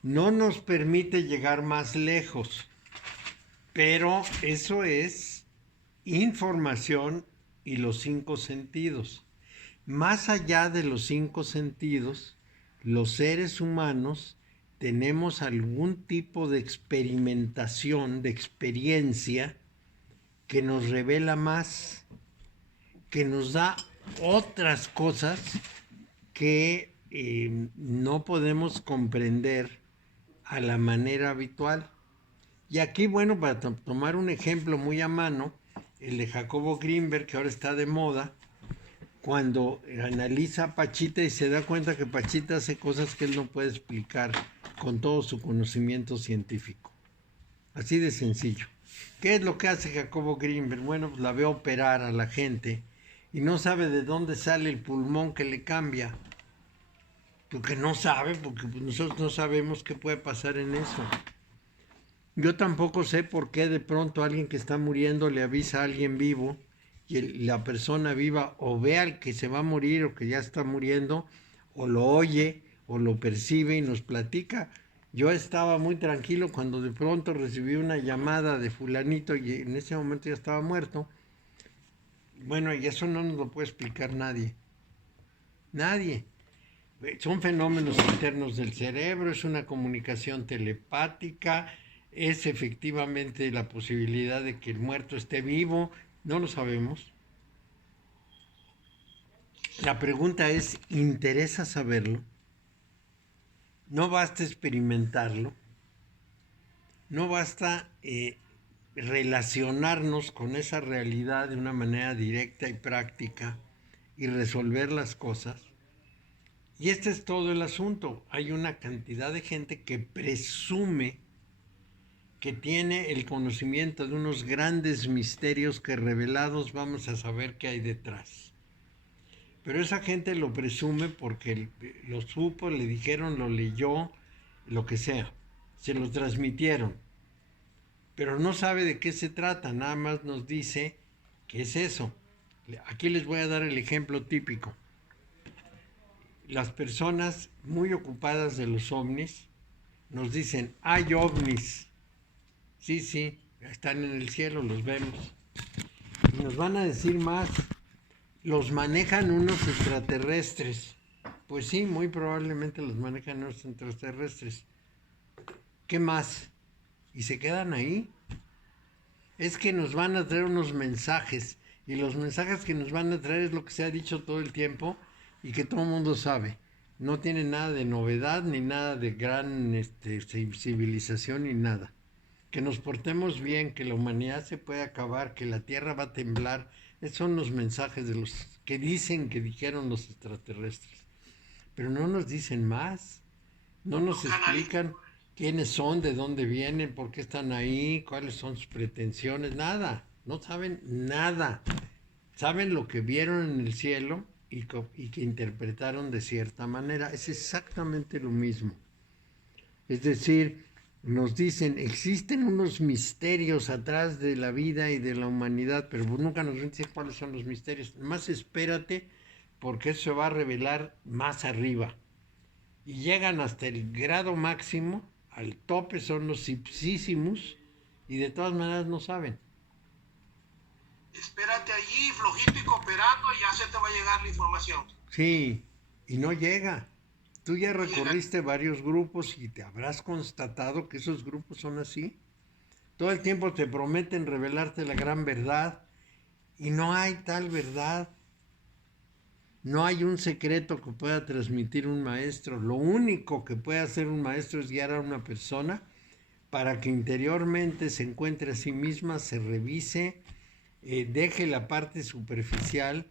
no nos permite llegar más lejos. Pero eso es información y los 5 sentidos. Más allá de los 5 sentidos, los seres humanos tenemos algún tipo de experimentación, de experiencia, que nos revela más, que nos da otras cosas que no podemos comprender a la manera habitual. Y aquí, bueno, para tomar un ejemplo muy a mano, el de Jacobo Greenberg, que ahora está de moda, cuando analiza a Pachita y se da cuenta que Pachita hace cosas que él no puede explicar con todo su conocimiento científico. Así de sencillo. ¿Qué es lo que hace Jacobo Greenberg? Bueno, pues la ve operar a la gente y no sabe de dónde sale el pulmón que le cambia. Porque no sabe, porque nosotros no sabemos qué puede pasar en eso. Yo tampoco sé por qué de pronto alguien que está muriendo le avisa a alguien vivo y la persona viva o ve al que se va a morir o que ya está muriendo, o lo oye o lo percibe y nos platica. Yo estaba muy tranquilo cuando de pronto recibí una llamada de fulanito y en ese momento ya estaba muerto. Bueno, y eso no nos lo puede explicar nadie. Nadie. Son fenómenos internos del cerebro, es una comunicación telepática, es efectivamente la posibilidad de que el muerto esté vivo, no lo sabemos. La pregunta es, ¿interesa saberlo? No basta experimentarlo, no basta relacionarnos con esa realidad de una manera directa y práctica y resolver las cosas. Y este es todo el asunto. Hay una cantidad de gente que presume que tiene el conocimiento de unos grandes misterios que revelados vamos a saber qué hay detrás. Pero esa gente lo presume porque lo supo, le dijeron, lo leyó, lo que sea. Se lo transmitieron. Pero no sabe de qué se trata, nada más nos dice qué es eso. Aquí les voy a dar el ejemplo típico. Las personas muy ocupadas de los ovnis nos dicen, hay ovnis. Sí, sí, están en el cielo, los vemos. Y nos van a decir más, los manejan unos extraterrestres. Pues sí, muy probablemente los manejan unos extraterrestres. ¿Qué más? Y se quedan ahí. Es que nos van a traer unos mensajes, y los mensajes que nos van a traer es lo que se ha dicho todo el tiempo y que todo el mundo sabe. No tiene nada de novedad, ni nada de gran civilización, ni nada. Que nos portemos bien, que la humanidad se puede acabar, que la tierra va a temblar. Esos son los mensajes de los que dicen que dijeron los extraterrestres. Pero no nos dicen más. No nos explican quiénes son, de dónde vienen, por qué están ahí, cuáles son sus pretensiones, nada. No saben nada. Saben lo que vieron en el cielo y que interpretaron de cierta manera. Es exactamente lo mismo. Es decir, nos dicen, existen unos misterios atrás de la vida y de la humanidad, pero nunca nos dicen cuáles son los misterios. Más espérate, porque eso se va a revelar más arriba. Y llegan hasta el grado máximo, al tope son los ipsísimos, y de todas maneras no saben. Espérate allí, flojito y cooperando, y ya se te va a llegar la información. Sí, y no llega. Tú ya recorriste varios grupos y te habrás constatado que esos grupos son así. Todo el tiempo te prometen revelarte la gran verdad y no hay tal verdad. No hay un secreto que pueda transmitir un maestro. Lo único que puede hacer un maestro es guiar a una persona para que interiormente se encuentre a sí misma, se revise, deje la parte superficial,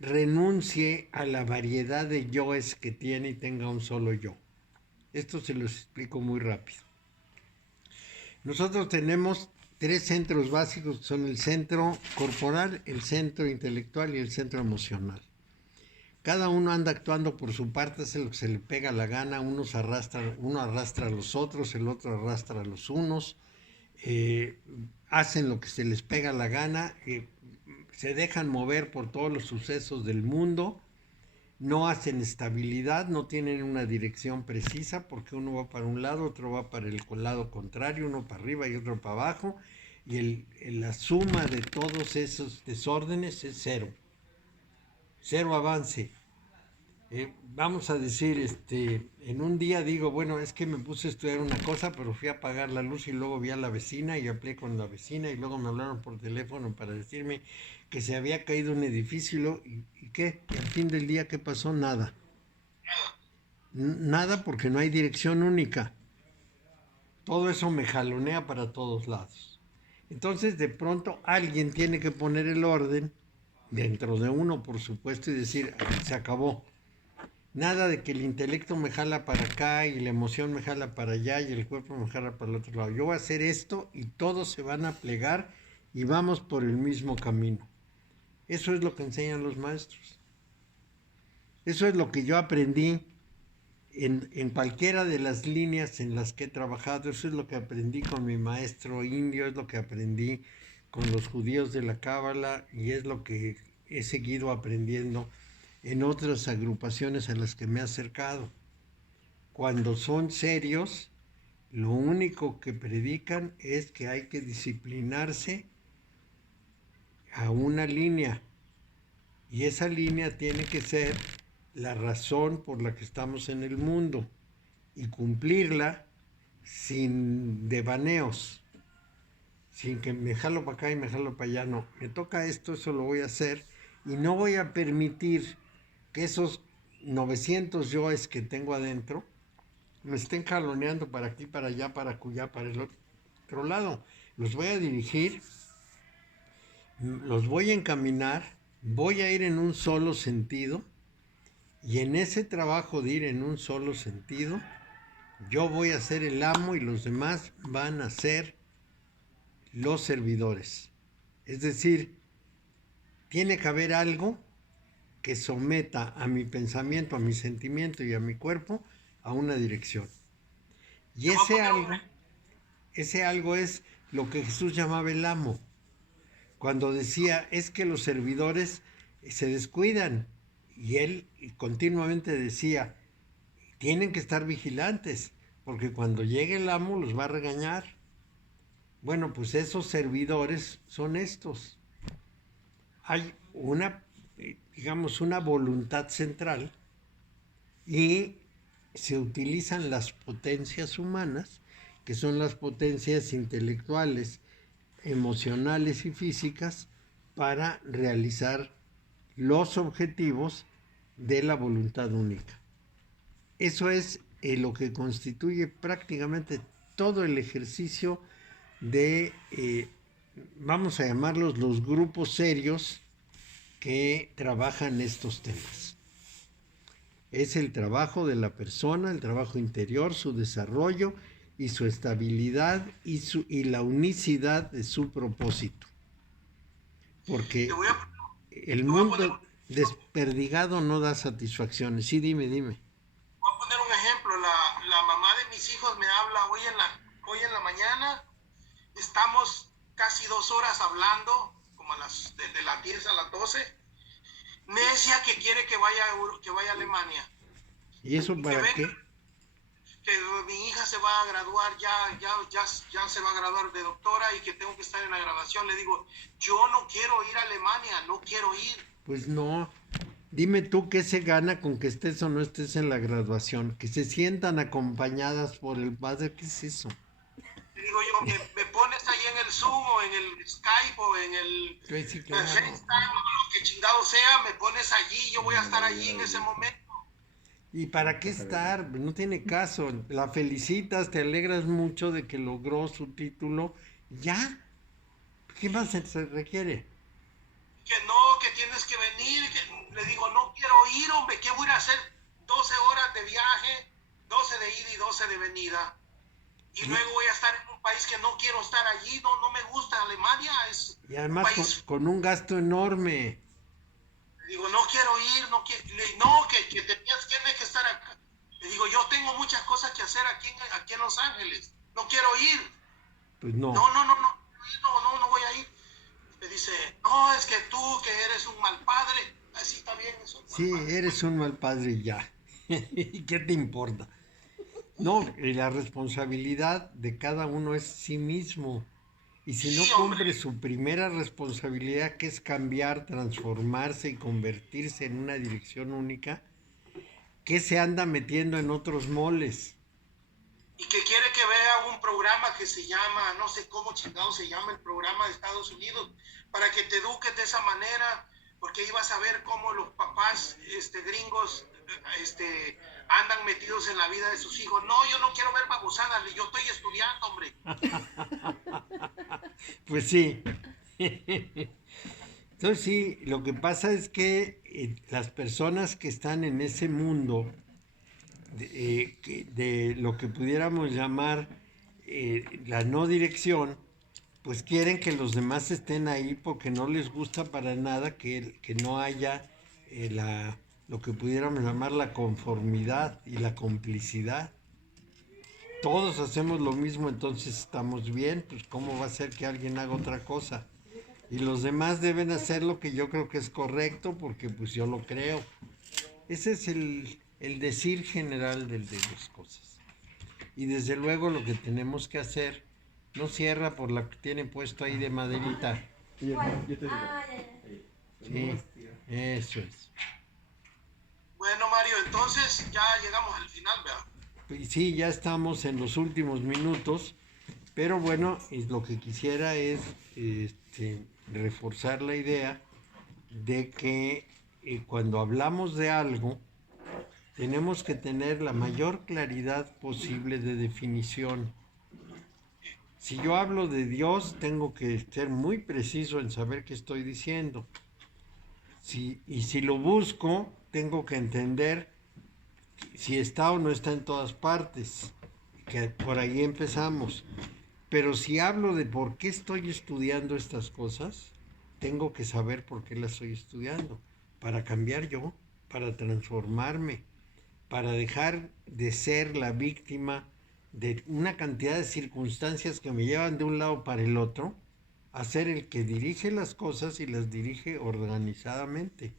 renuncie a la variedad de yoes que tiene y tenga un solo yo. Esto se los explico muy rápido. Nosotros tenemos 3 centros básicos que son el centro corporal, el centro intelectual y el centro emocional. Cada uno anda actuando por su parte, hace lo que se le pega la gana, uno arrastra a los otros, el otro arrastra a los unos, hacen lo que se les pega la gana, se dejan mover por todos los sucesos del mundo, no hacen estabilidad, no tienen una dirección precisa porque uno va para un lado, otro va para el lado contrario, uno para arriba y otro para abajo, y la suma de todos esos desórdenes es cero. Cero avance. Vamos a decir, en un día digo, bueno, es que me puse a estudiar una cosa, pero fui a apagar la luz y luego vi a la vecina y hablé con la vecina y luego me hablaron por teléfono para decirme que se había caído un edificio y ¿qué? Y al fin del día, ¿qué pasó? Nada. Nada porque no hay dirección única. Todo eso me jalonea para todos lados. Entonces, de pronto, alguien tiene que poner el orden dentro de uno, por supuesto, y decir, se acabó. Nada de que el intelecto me jala para acá y la emoción me jala para allá y el cuerpo me jala para el otro lado. Yo voy a hacer esto y todos se van a plegar y vamos por el mismo camino. Eso es lo que enseñan los maestros. Eso es lo que yo aprendí en cualquiera de las líneas en las que he trabajado. Eso es lo que aprendí con mi maestro indio, es lo que aprendí con los judíos de la Cábala y es lo que he seguido aprendiendo en otras agrupaciones a las que me he acercado. Cuando son serios, lo único que predican es que hay que disciplinarse a una línea y esa línea tiene que ser la razón por la que estamos en el mundo y cumplirla sin devaneos, sin que me jalo para acá y me jalo para allá. No, me toca esto, eso lo voy a hacer y no voy a permitir que esos 900 yoes que tengo adentro me estén jaloneando para aquí, para allá, para acullá, para el otro lado. Los voy a dirigir, los voy a encaminar, voy a ir en un solo sentido y en ese trabajo de ir en un solo sentido, yo voy a ser el amo y los demás van a ser los servidores. Es decir, tiene que haber algo que someta a mi pensamiento, a mi sentimiento y a mi cuerpo a una dirección. Y ese algo es lo que Jesús llamaba el amo. Cuando decía, es que los servidores se descuidan. Y él continuamente decía, tienen que estar vigilantes, porque cuando llegue el amo los va a regañar. Bueno, pues esos servidores son estos. Hay una voluntad central y se utilizan las potencias humanas, que son las potencias intelectuales, emocionales y físicas, para realizar los objetivos de la voluntad única. Eso es lo que constituye prácticamente todo el ejercicio de, vamos a llamarlos los grupos serios que trabajan estos temas. Es el trabajo de la persona, el trabajo interior, su desarrollo y su estabilidad y la unicidad de su propósito. Porque el mundo desperdigado no da satisfacciones. Sí, dime. Voy a poner un ejemplo. La mamá de mis hijos me habla hoy en la mañana. Estamos casi 2 horas hablando, como desde las 10 a las 12. Necia que quiere que vaya a Alemania. ¿Y eso para qué? Que mi hija se va a graduar, ya se va a graduar de doctora y que tengo que estar en la graduación. Le digo, yo no quiero ir a Alemania, no quiero ir. Pues no, Dime tú qué se gana con que estés o no estés en la graduación, que se sientan acompañadas por el padre, ¿qué es eso? Te digo yo, me pones ahí en el Zoom o en el Skype o en el Pues sí, claro. FaceTime o lo que chingado sea, me pones allí, yo voy a estar allí en ese momento. ¿Y para qué estar? No tiene caso. La felicitas, te alegras mucho de que logró su título. Ya, ¿qué más se requiere? Que no, que tienes que venir, que le digo, no quiero ir, hombre, ¿qué voy a hacer? 12 horas de viaje, 12 de ida y 12 de venida. Y luego voy a estar en un país que no quiero estar allí, no me gusta. Alemania es Y un además país, con un gasto enorme. le digo, no quiero ir, no, que tienes que estar acá. Le digo, yo tengo muchas cosas que hacer aquí en Los Ángeles, no quiero ir. Pues no. No voy a ir. Me dice, no, es que tú que eres un mal padre. Así está bien, eso. Sí, eres un mal padre y ya. ¿Y qué te importa? No, y la responsabilidad de cada uno es sí mismo. Y si no Sí, hombre. cumple su primera responsabilidad, que es cambiar, transformarse y convertirse en una dirección única, ¿qué se anda metiendo en otros moles? Y que quiere que vea un programa que se llama, no sé cómo chingado se llama el programa de Estados Unidos, para que te eduques de esa manera, porque ibas a ver cómo los papás gringos andan metidos en la vida de sus hijos. No, yo no quiero ver babosadas, yo estoy estudiando, hombre. Pues sí. Entonces sí, lo que pasa es que las personas que están en ese mundo de lo que pudiéramos llamar la no dirección, pues quieren que los demás estén ahí porque no les gusta para nada que no haya lo que pudiéramos llamar la conformidad y la complicidad. Todos hacemos lo mismo, entonces estamos bien, pues ¿cómo va a ser que alguien haga otra cosa? Y los demás deben hacer lo que yo creo que es correcto porque pues yo lo creo. Ese es el decir general de las cosas. Y desde luego lo que tenemos que hacer, no cierra por la que tiene puesto ahí de maderita. Yo te digo. Sí, eso es. Bueno, Mario, entonces ya llegamos al final, ¿verdad? Y sí, ya estamos en los últimos minutos, pero bueno, lo que quisiera es reforzar la idea de que cuando hablamos de algo, tenemos que tener la mayor claridad posible de definición. Si yo hablo de Dios, tengo que ser muy preciso en saber qué estoy diciendo. Y si lo busco, tengo que entender si está o no está en todas partes. Que por ahí empezamos. Pero si hablo de por qué estoy estudiando estas cosas, tengo que saber por qué las estoy estudiando. Para cambiar yo, para transformarme, para dejar de ser la víctima de una cantidad de circunstancias que me llevan de un lado para el otro, a ser el que dirige las cosas y las dirige organizadamente.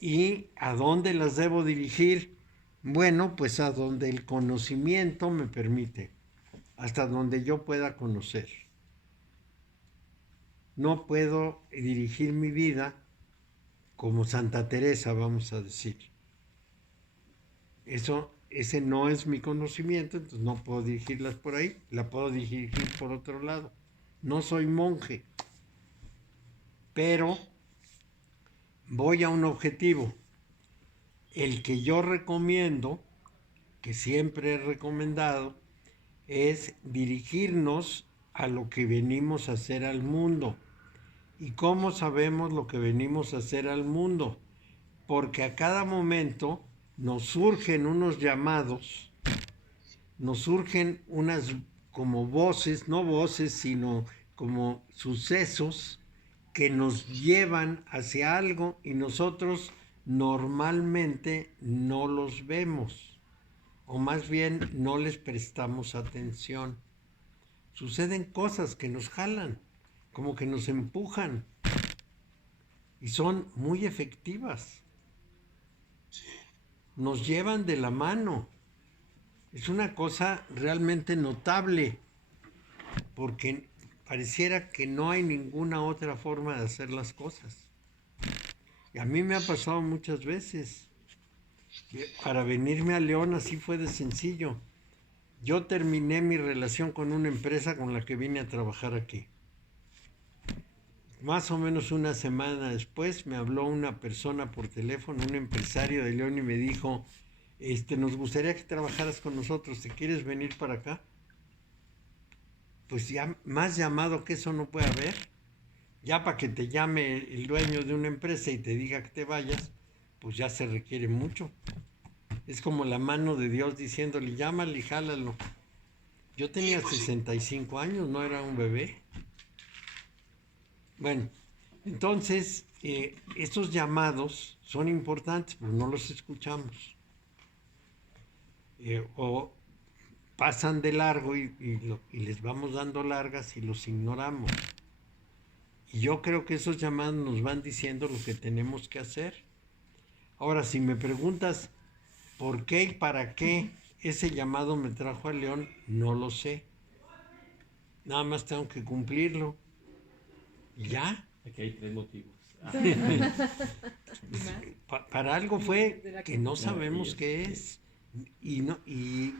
¿Y a dónde las debo dirigir? Bueno, pues a donde el conocimiento me permite, hasta donde yo pueda conocer. No puedo dirigir mi vida como Santa Teresa, vamos a decir. Ese no es mi conocimiento, entonces no puedo dirigirlas por ahí, la puedo dirigir por otro lado. No soy monje, pero voy a un objetivo. El que yo recomiendo, que siempre he recomendado, es dirigirnos a lo que venimos a hacer al mundo. ¿Y cómo sabemos lo que venimos a hacer al mundo? Porque a cada momento nos surgen unos llamados, nos surgen unas como voces, no voces, sino como sucesos que nos llevan hacia algo y nosotros normalmente no los vemos, o más bien no les prestamos atención. Suceden cosas que nos jalan, como que nos empujan, y son muy efectivas. Nos llevan de la mano. Es una cosa realmente notable, porque pareciera que no hay ninguna otra forma de hacer las cosas. Y a mí me ha pasado muchas veces. Para venirme a León así fue de sencillo. Yo terminé mi relación con una empresa con la que vine a trabajar aquí. Más o menos una semana después me habló una persona por teléfono, un empresario de León, y me dijo, nos gustaría que trabajaras con nosotros, ¿te quieres venir para acá? Pues ya más llamado que eso no puede haber. Ya para que te llame el dueño de una empresa y te diga que te vayas, pues ya se requiere mucho. Es como la mano de Dios diciéndole, llámale y jálalo. Yo tenía pues sí. 65 años, no era un bebé. Bueno, entonces, estos llamados son importantes, pero no los escuchamos. O pasan de largo y les vamos dando largas y los ignoramos. Y yo creo que esos llamados nos van diciendo lo que tenemos que hacer. Ahora, si me preguntas por qué y para qué ese llamado me trajo a León, no lo sé. Nada más tengo que cumplirlo. ¿Y ya? Aquí hay 3 motivos. Para algo fue que no sabemos qué es. Y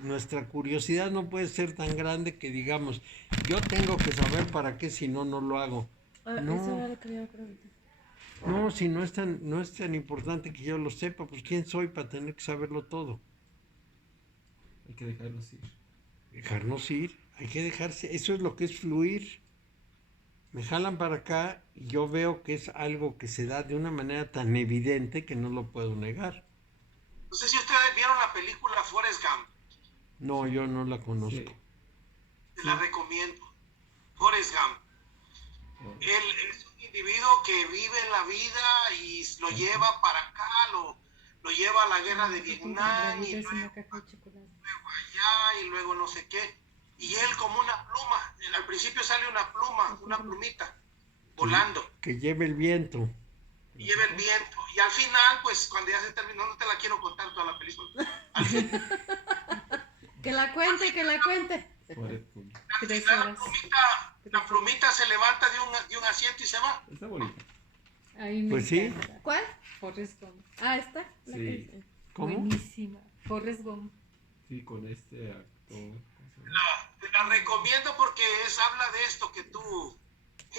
nuestra curiosidad no puede ser tan grande que digamos, yo tengo que saber para qué, si no, no lo hago. Eso era lo que le iba a preguntar. No, si no es tan importante que yo lo sepa, pues ¿quién soy para tener que saberlo todo? Hay que dejarlos ir. Dejarnos ir, hay que dejarse, eso es lo que es fluir. Me jalan para acá y yo veo que es algo que se da de una manera tan evidente que no lo puedo negar. No sé si ustedes vieron la película Forrest Gump. No, yo no la conozco. Sí. Te la recomiendo. Forrest Gump. Oh. Él es un individuo que vive en la vida y lo lleva para acá, lo lleva a la guerra de Vietnam y luego allá y luego no sé qué. Y él como una pluma, al principio sale una plumita, volando. Que lleve el viento. Y lleva el viento. Y al final, pues cuando ya se terminó, no te la quiero contar toda la película. Al final, Que la cuente, que la cuente. Forrest Gump. al final la plumita se levanta de un asiento y se va. Está bonita. Ahí me Pues sí. encanta. ¿Cuál? Forrest Gump. Ah, esta. La Sí. que- ¿Cómo? Buenísima. Forrest Gump. Sí, con este actor. Te la recomiendo porque habla de esto que tú.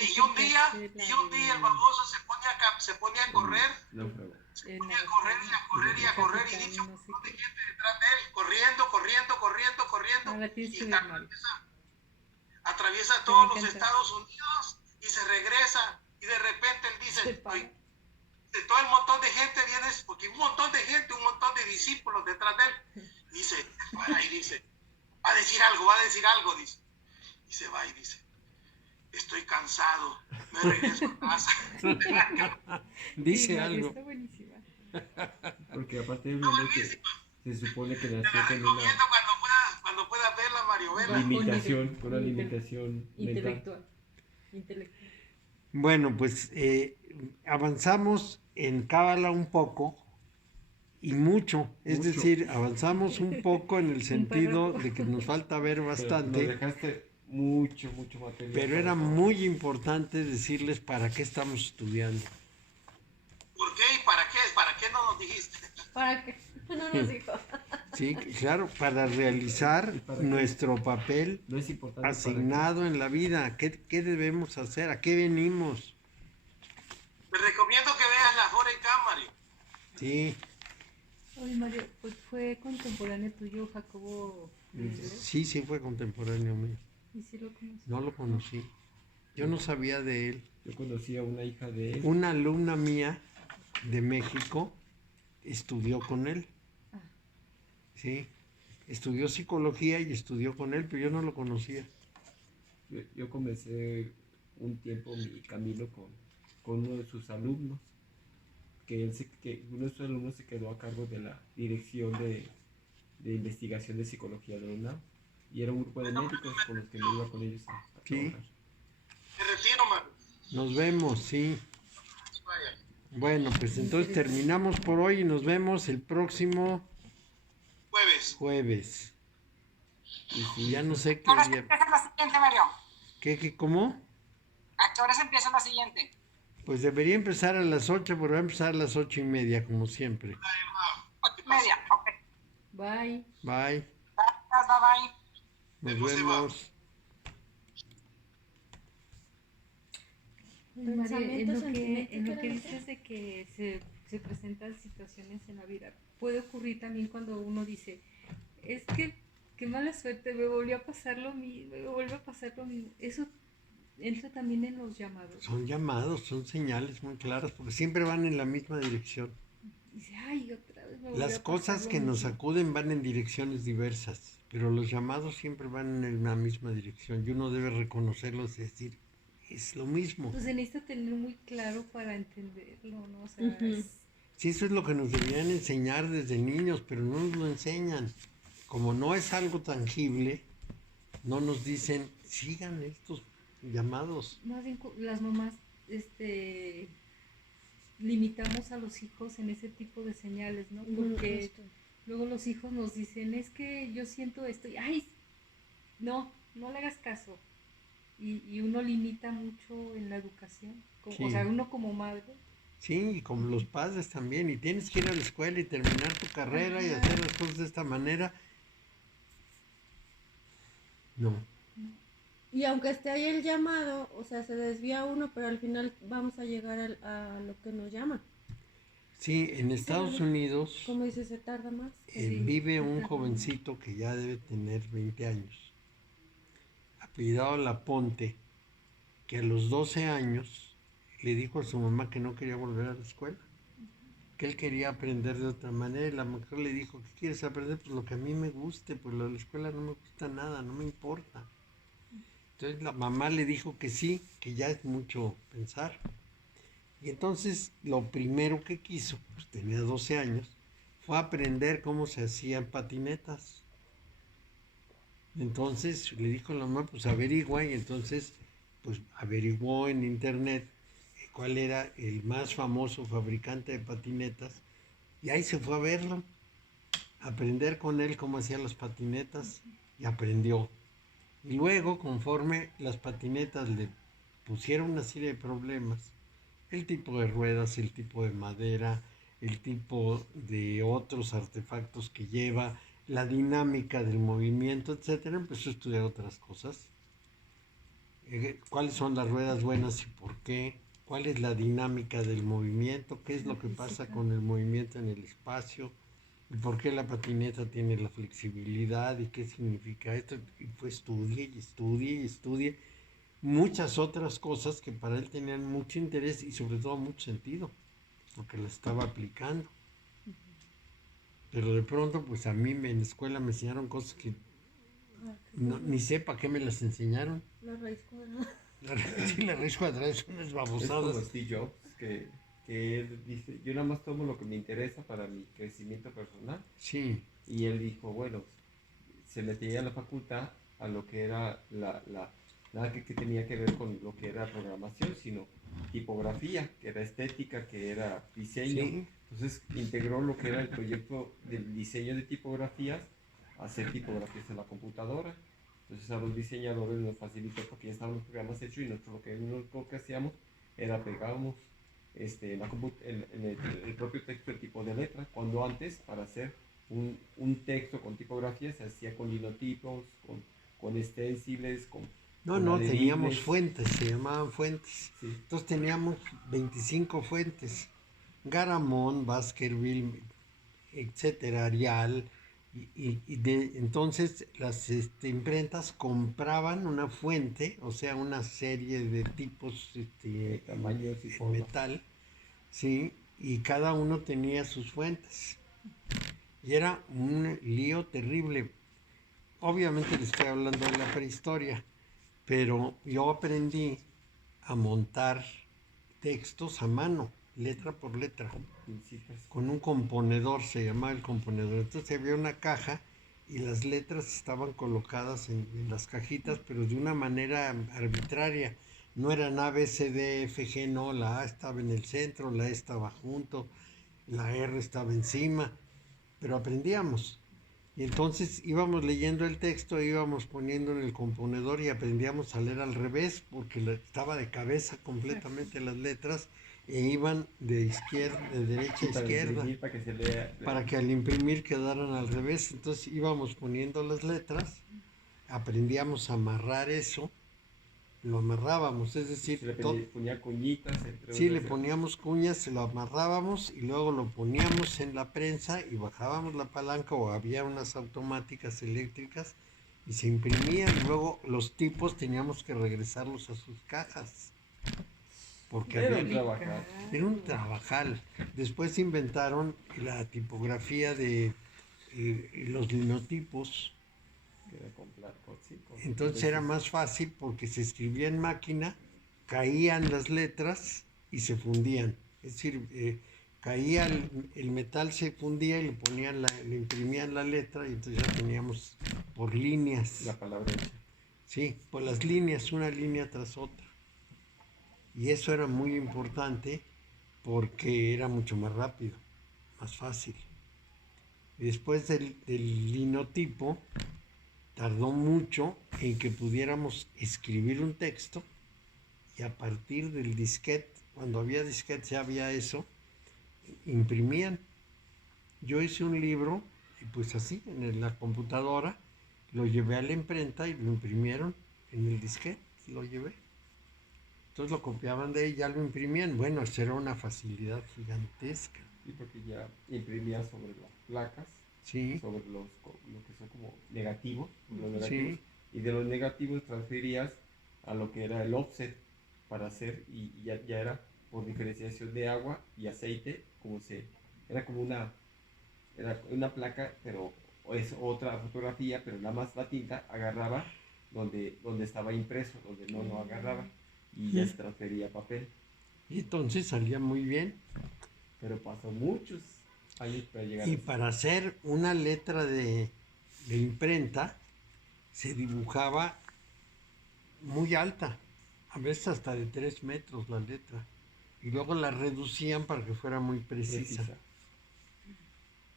Y un día el baboso se pone a correr, Náufrago. se pone a correr y a correr y a correr y dice un montón de gente detrás de él, corriendo, Ah, la tienes que y ver, Mario. atraviesa Te va todos a los encantar. Estados Unidos y se regresa y de repente él Se dice, para. "Oye, de todo el montón de gente viene, porque un montón de gente, un montón de discípulos detrás de él, dice, se para y dice, va a decir algo, dice, y se va y dice, estoy cansado, me regreso a casa. Dice Sí, Mario, algo. está buenísima. Porque aparte de un que se supone que Te nació la con recomiendo cuando puedas verla, Mario, una verla. limitación, con una limitación mental. Intelectual. Bueno, pues avanzamos en Cábala un poco y mucho. Es Mucho. decir, avanzamos un poco en el sentido párrafo. de que nos falta ver Pero nos bastante, dejaste mucho material. pero era muy importante decirles para qué estamos estudiando. ¿Por qué y para qué? ¿Para qué no nos dijiste? ¿Para qué? No nos dijo. Sí, claro, para realizar ¿Para qué? nuestro papel No es importante. asignado en la vida. ¿Qué debemos hacer? ¿A qué venimos? Te recomiendo que veas la Forrest Gump, Mario. Sí, Oye, Mario, pues fue contemporáneo tuyo, Jacobo Mengele. sí fue contemporáneo mío. ¿Y sí lo conocí? No lo conocí. Yo no sabía de él. Yo conocí a una hija de él. Una alumna mía de México estudió con él. Ah. Sí, estudió psicología y estudió con él, pero yo no lo conocía. Yo comencé un tiempo mi camino con uno de sus alumnos, que uno de sus alumnos se quedó a cargo de la dirección de investigación de psicología de la UNAM, y era un grupo de médicos con los que me iba con ellos a Sí. trabajar. Te retiro, Mario. Nos vemos, sí. Vaya. Bueno, pues entonces terminamos por hoy y nos vemos el próximo Jueves. jueves. Y sí, Ya no sé qué ¿Qué horas día. empieza la siguiente, Mario? Cómo? ¿A qué horas empieza la siguiente? Pues debería empezar a las 8, pero va a empezar a las 8:30, como siempre. 8:30. Ok. Bye. Bye, Gracias, bye bye. nos Vemos, Eva. vemos. Ay, María, Pensamiento, en sentimiento, lo ¿qué que era lo otro? dices de que se presentan situaciones en la vida, puede ocurrir también cuando uno dice, es que qué mala suerte, me volvió a pasar lo mismo, me vuelve a pasar lo mismo. Eso entra también en los llamados. Son llamados, son señales muy claras, porque siempre van en la misma dirección. Dice, ay, otra vez me volvió Las a pasar cosas lo que nos mismo. acuden van en direcciones diversas, pero los llamados siempre van en la misma dirección y uno debe reconocerlos y decir, es lo mismo. Pues se necesita tener muy claro para entenderlo, ¿no? O sea, Ujú. Sí, eso es lo que nos deberían enseñar desde niños, pero no nos lo enseñan. Como no es algo tangible, no nos dicen, sigan estos llamados. más bien las mamás, limitamos a los hijos en ese tipo de señales, ¿no? Porque Justo. luego los hijos nos dicen, es que yo siento esto, y ay, no le hagas caso. Y uno limita mucho en la educación, Sí. o sea, uno como madre. Sí, y como los padres también, y tienes que ir a la escuela y terminar tu carrera y hacer las cosas de esta manera. No. Y aunque esté ahí el llamado, o sea, se desvía uno, pero al final vamos a llegar a lo que nos llama. Sí, en Estados Unidos Como dice, se tarda más. vive un jovencito que ya debe tener 20 años, apellidado Laponte, que a los 12 años le dijo a su mamá que no quería volver a la escuela, que él quería aprender de otra manera, y la mujer le dijo, ¿qué quieres aprender? Pues lo que a mí me guste, pues lo de la escuela no me gusta nada, no me importa. Entonces la mamá le dijo que sí, que ya es mucho pensar. Y entonces lo primero que quiso, pues tenía 12 años, fue aprender cómo se hacían patinetas. Entonces le dijo a la mamá, pues averigua, y entonces pues averiguó en internet cuál era el más famoso fabricante de patinetas, y ahí se fue a verlo, a aprender con él cómo hacía las patinetas, y aprendió. Y luego, conforme las patinetas le pusieron una serie de problemas, el tipo de ruedas, el tipo de madera, el tipo de otros artefactos que lleva, la dinámica del movimiento, etcétera, empezó a estudiar otras cosas. ¿Cuáles son las ruedas buenas y por qué? ¿Cuál es la dinámica del movimiento? ¿Qué es lo que pasa con el movimiento en el espacio? ¿Y por qué la patineta tiene la flexibilidad? ¿Y qué significa esto? Y pues estudie y estudie y estudie muchas otras cosas que para él tenían mucho interés y sobre todo mucho sentido, porque las estaba aplicando. Pero de pronto, pues a mí en la escuela me enseñaron cosas que ni sé para qué me las enseñaron. La raíz cuadrada. La raíz cuadrada son unas Es como babosadas. Steve Jobs, que él dice, yo nada más tomo lo que me interesa para mi crecimiento personal. Sí, Y él dijo, bueno, se metía a la facultad a lo que era nada que tenía que ver con lo que era programación, sino tipografía, que era estética, que era diseño. sí. Entonces integró lo que era el proyecto del diseño de tipografías a hacer tipografías en la computadora. Entonces a los diseñadores nos facilitó porque ya estaban los programas hechos y nosotros lo que hacíamos era pegábamos en el propio texto el tipo de letra, cuando antes para hacer un texto con tipografía se hacía con linotipos, con extensibles, No, teníamos adheribles. fuentes, se llamaban fuentes. Sí. Entonces teníamos 25 fuentes. Garamond, Baskerville, etcétera, Arial. Entonces las imprentas compraban una fuente, o sea, una serie de tipos De tamaños y en formas. metal, ¿sí? Y cada uno tenía sus fuentes. Y era un lío terrible. Obviamente le estoy hablando de la prehistoria, pero yo aprendí a montar textos a mano, letra por letra, Principios. con un componedor, se llamaba el componedor. Entonces había una caja y las letras estaban colocadas en las cajitas, pero de una manera arbitraria. No eran A, B, C, D, F, G, no, la A estaba en el centro, la E estaba junto, la R estaba encima, pero aprendíamos. Y entonces íbamos leyendo el texto, íbamos poniendo en el componedor y aprendíamos a leer al revés, porque estaba de cabeza completamente las letras e iban de izquierda, de derecha a Para izquierda, imprimir, para que se lea. para que al imprimir quedaran al revés. Entonces íbamos poniendo las letras, aprendíamos a amarrar eso, lo amarrábamos, es decir, Se le ponía cuñitas entre sí, le unas- poníamos cuñas, se lo amarrábamos y luego lo poníamos en la prensa y bajábamos la palanca o había unas automáticas eléctricas y se imprimían. Luego los tipos teníamos que regresarlos a sus cajas porque Era había, un trabajar. era un trabajal. Después inventaron la tipografía de los linotipos. Que era sí, Entonces era más fácil porque se escribía en máquina, caían las letras y se fundían. Es decir, caía el metal, se fundía y le imprimían la letra y entonces ya teníamos por líneas. la palabra hecha. Sí, por las líneas, una línea tras otra. Y eso era muy importante porque era mucho más rápido, más fácil. Y después del linotipo, tardó mucho en que pudiéramos escribir un texto y a partir del disquete, cuando había disquete ya había eso, imprimían. Yo hice un libro y pues así, en la computadora, lo llevé a la imprenta y lo imprimieron en el disquete, lo llevé. Entonces lo copiaban de ahí, ya lo imprimían. Bueno, eso era una facilidad gigantesca. Y porque ya imprimía sobre las placas, Sí, sobre lo que son como negativos, los sí, negativos, y de los negativos transferías a lo que era el offset para hacer, y ya era por diferenciación de agua y aceite, era como era una placa, pero es otra fotografía, pero nada más la tinta agarraba donde estaba impreso, donde no agarraba, y ya se transfería a papel. y entonces salía muy bien. Pero pasó muchos años para llegar Y a eso. para hacer una letra de imprenta, se dibujaba muy alta, a veces hasta de 3 metros la letra. Y luego la reducían para que fuera muy precisa.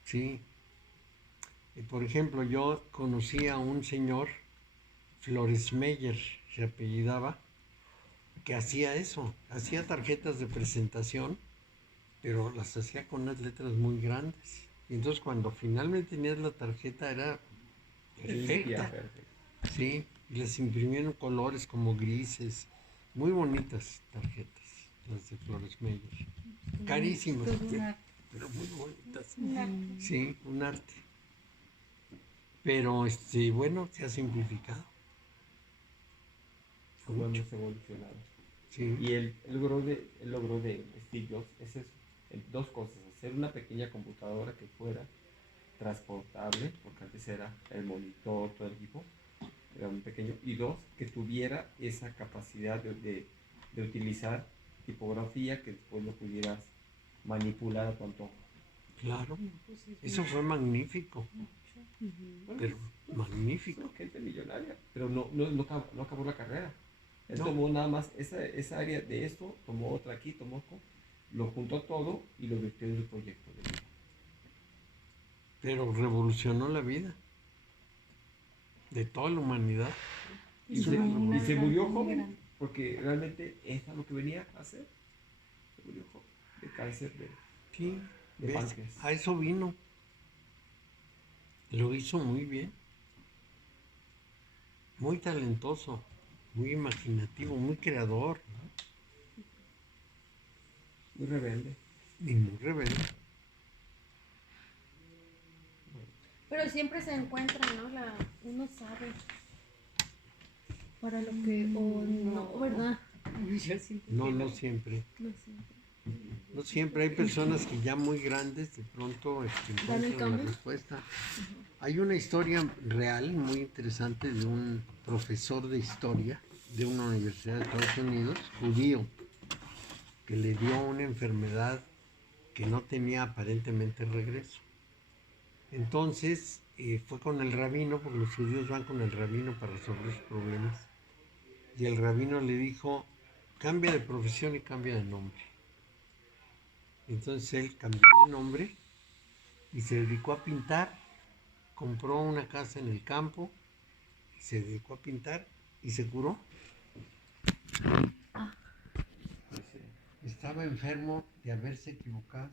Sí. Y por ejemplo, yo conocí a un señor, Flores Meyer, se apellidaba, que hacía eso, hacía tarjetas de presentación, pero las hacía con unas letras muy grandes. Y entonces cuando finalmente tenías la tarjeta era Limpia, perfecta. perfecto. Sí, y las imprimieron colores como grises, muy bonitas tarjetas, las de Flores Meyer. Carísimas, Todo un arte. pero muy bonitas. Un arte. Sí, un arte. Pero bueno, se ha simplificado. Como Mucho. hemos evolucionado. Sí, Y el logro de Steve Jobs es eso, dos cosas: hacer una pequeña computadora que fuera transportable, porque antes era el monitor, todo el equipo, era muy pequeño, y dos, que tuviera esa capacidad de utilizar tipografía que después lo pudieras manipular a tu antojo. claro. Pues sí, Eso fue magnífico, Bueno, pero magnífico. son gente millonaria, pero no acabó la carrera. Él No. tomó nada más esa área de esto, tomó otra aquí, tomó otro, lo juntó todo y lo virtió en el proyecto de vida. Pero revolucionó la vida de toda la humanidad. Y Hizo se, una y revolución. se murió joven, porque realmente eso es lo que venía a hacer. Se murió joven, de cáncer Sí, de ¿ves? páncreas. A eso vino. Lo hizo muy bien. Muy talentoso, muy imaginativo, muy creador, Muy rebelde. y muy rebelde. Pero siempre se encuentra, ¿no? Uno sabe para lo que o no, ¿verdad? Yo siento No, que no siempre. No siempre. No siempre. Hay personas que ya muy grandes de pronto ¿Dan el encuentran la cambio? respuesta. Hay una historia real muy interesante de un profesor de historia de una universidad de Estados Unidos, judío, que le dio una enfermedad que no tenía aparentemente regreso. Entonces fue con el rabino, porque los judíos van con el rabino para resolver sus problemas. Y el rabino le dijo, cambia de profesión y cambia de nombre. Entonces él cambió de nombre y se dedicó a pintar. compró una casa en el campo, se dedicó a pintar y se curó. Pues, Estaba enfermo de haberse equivocado.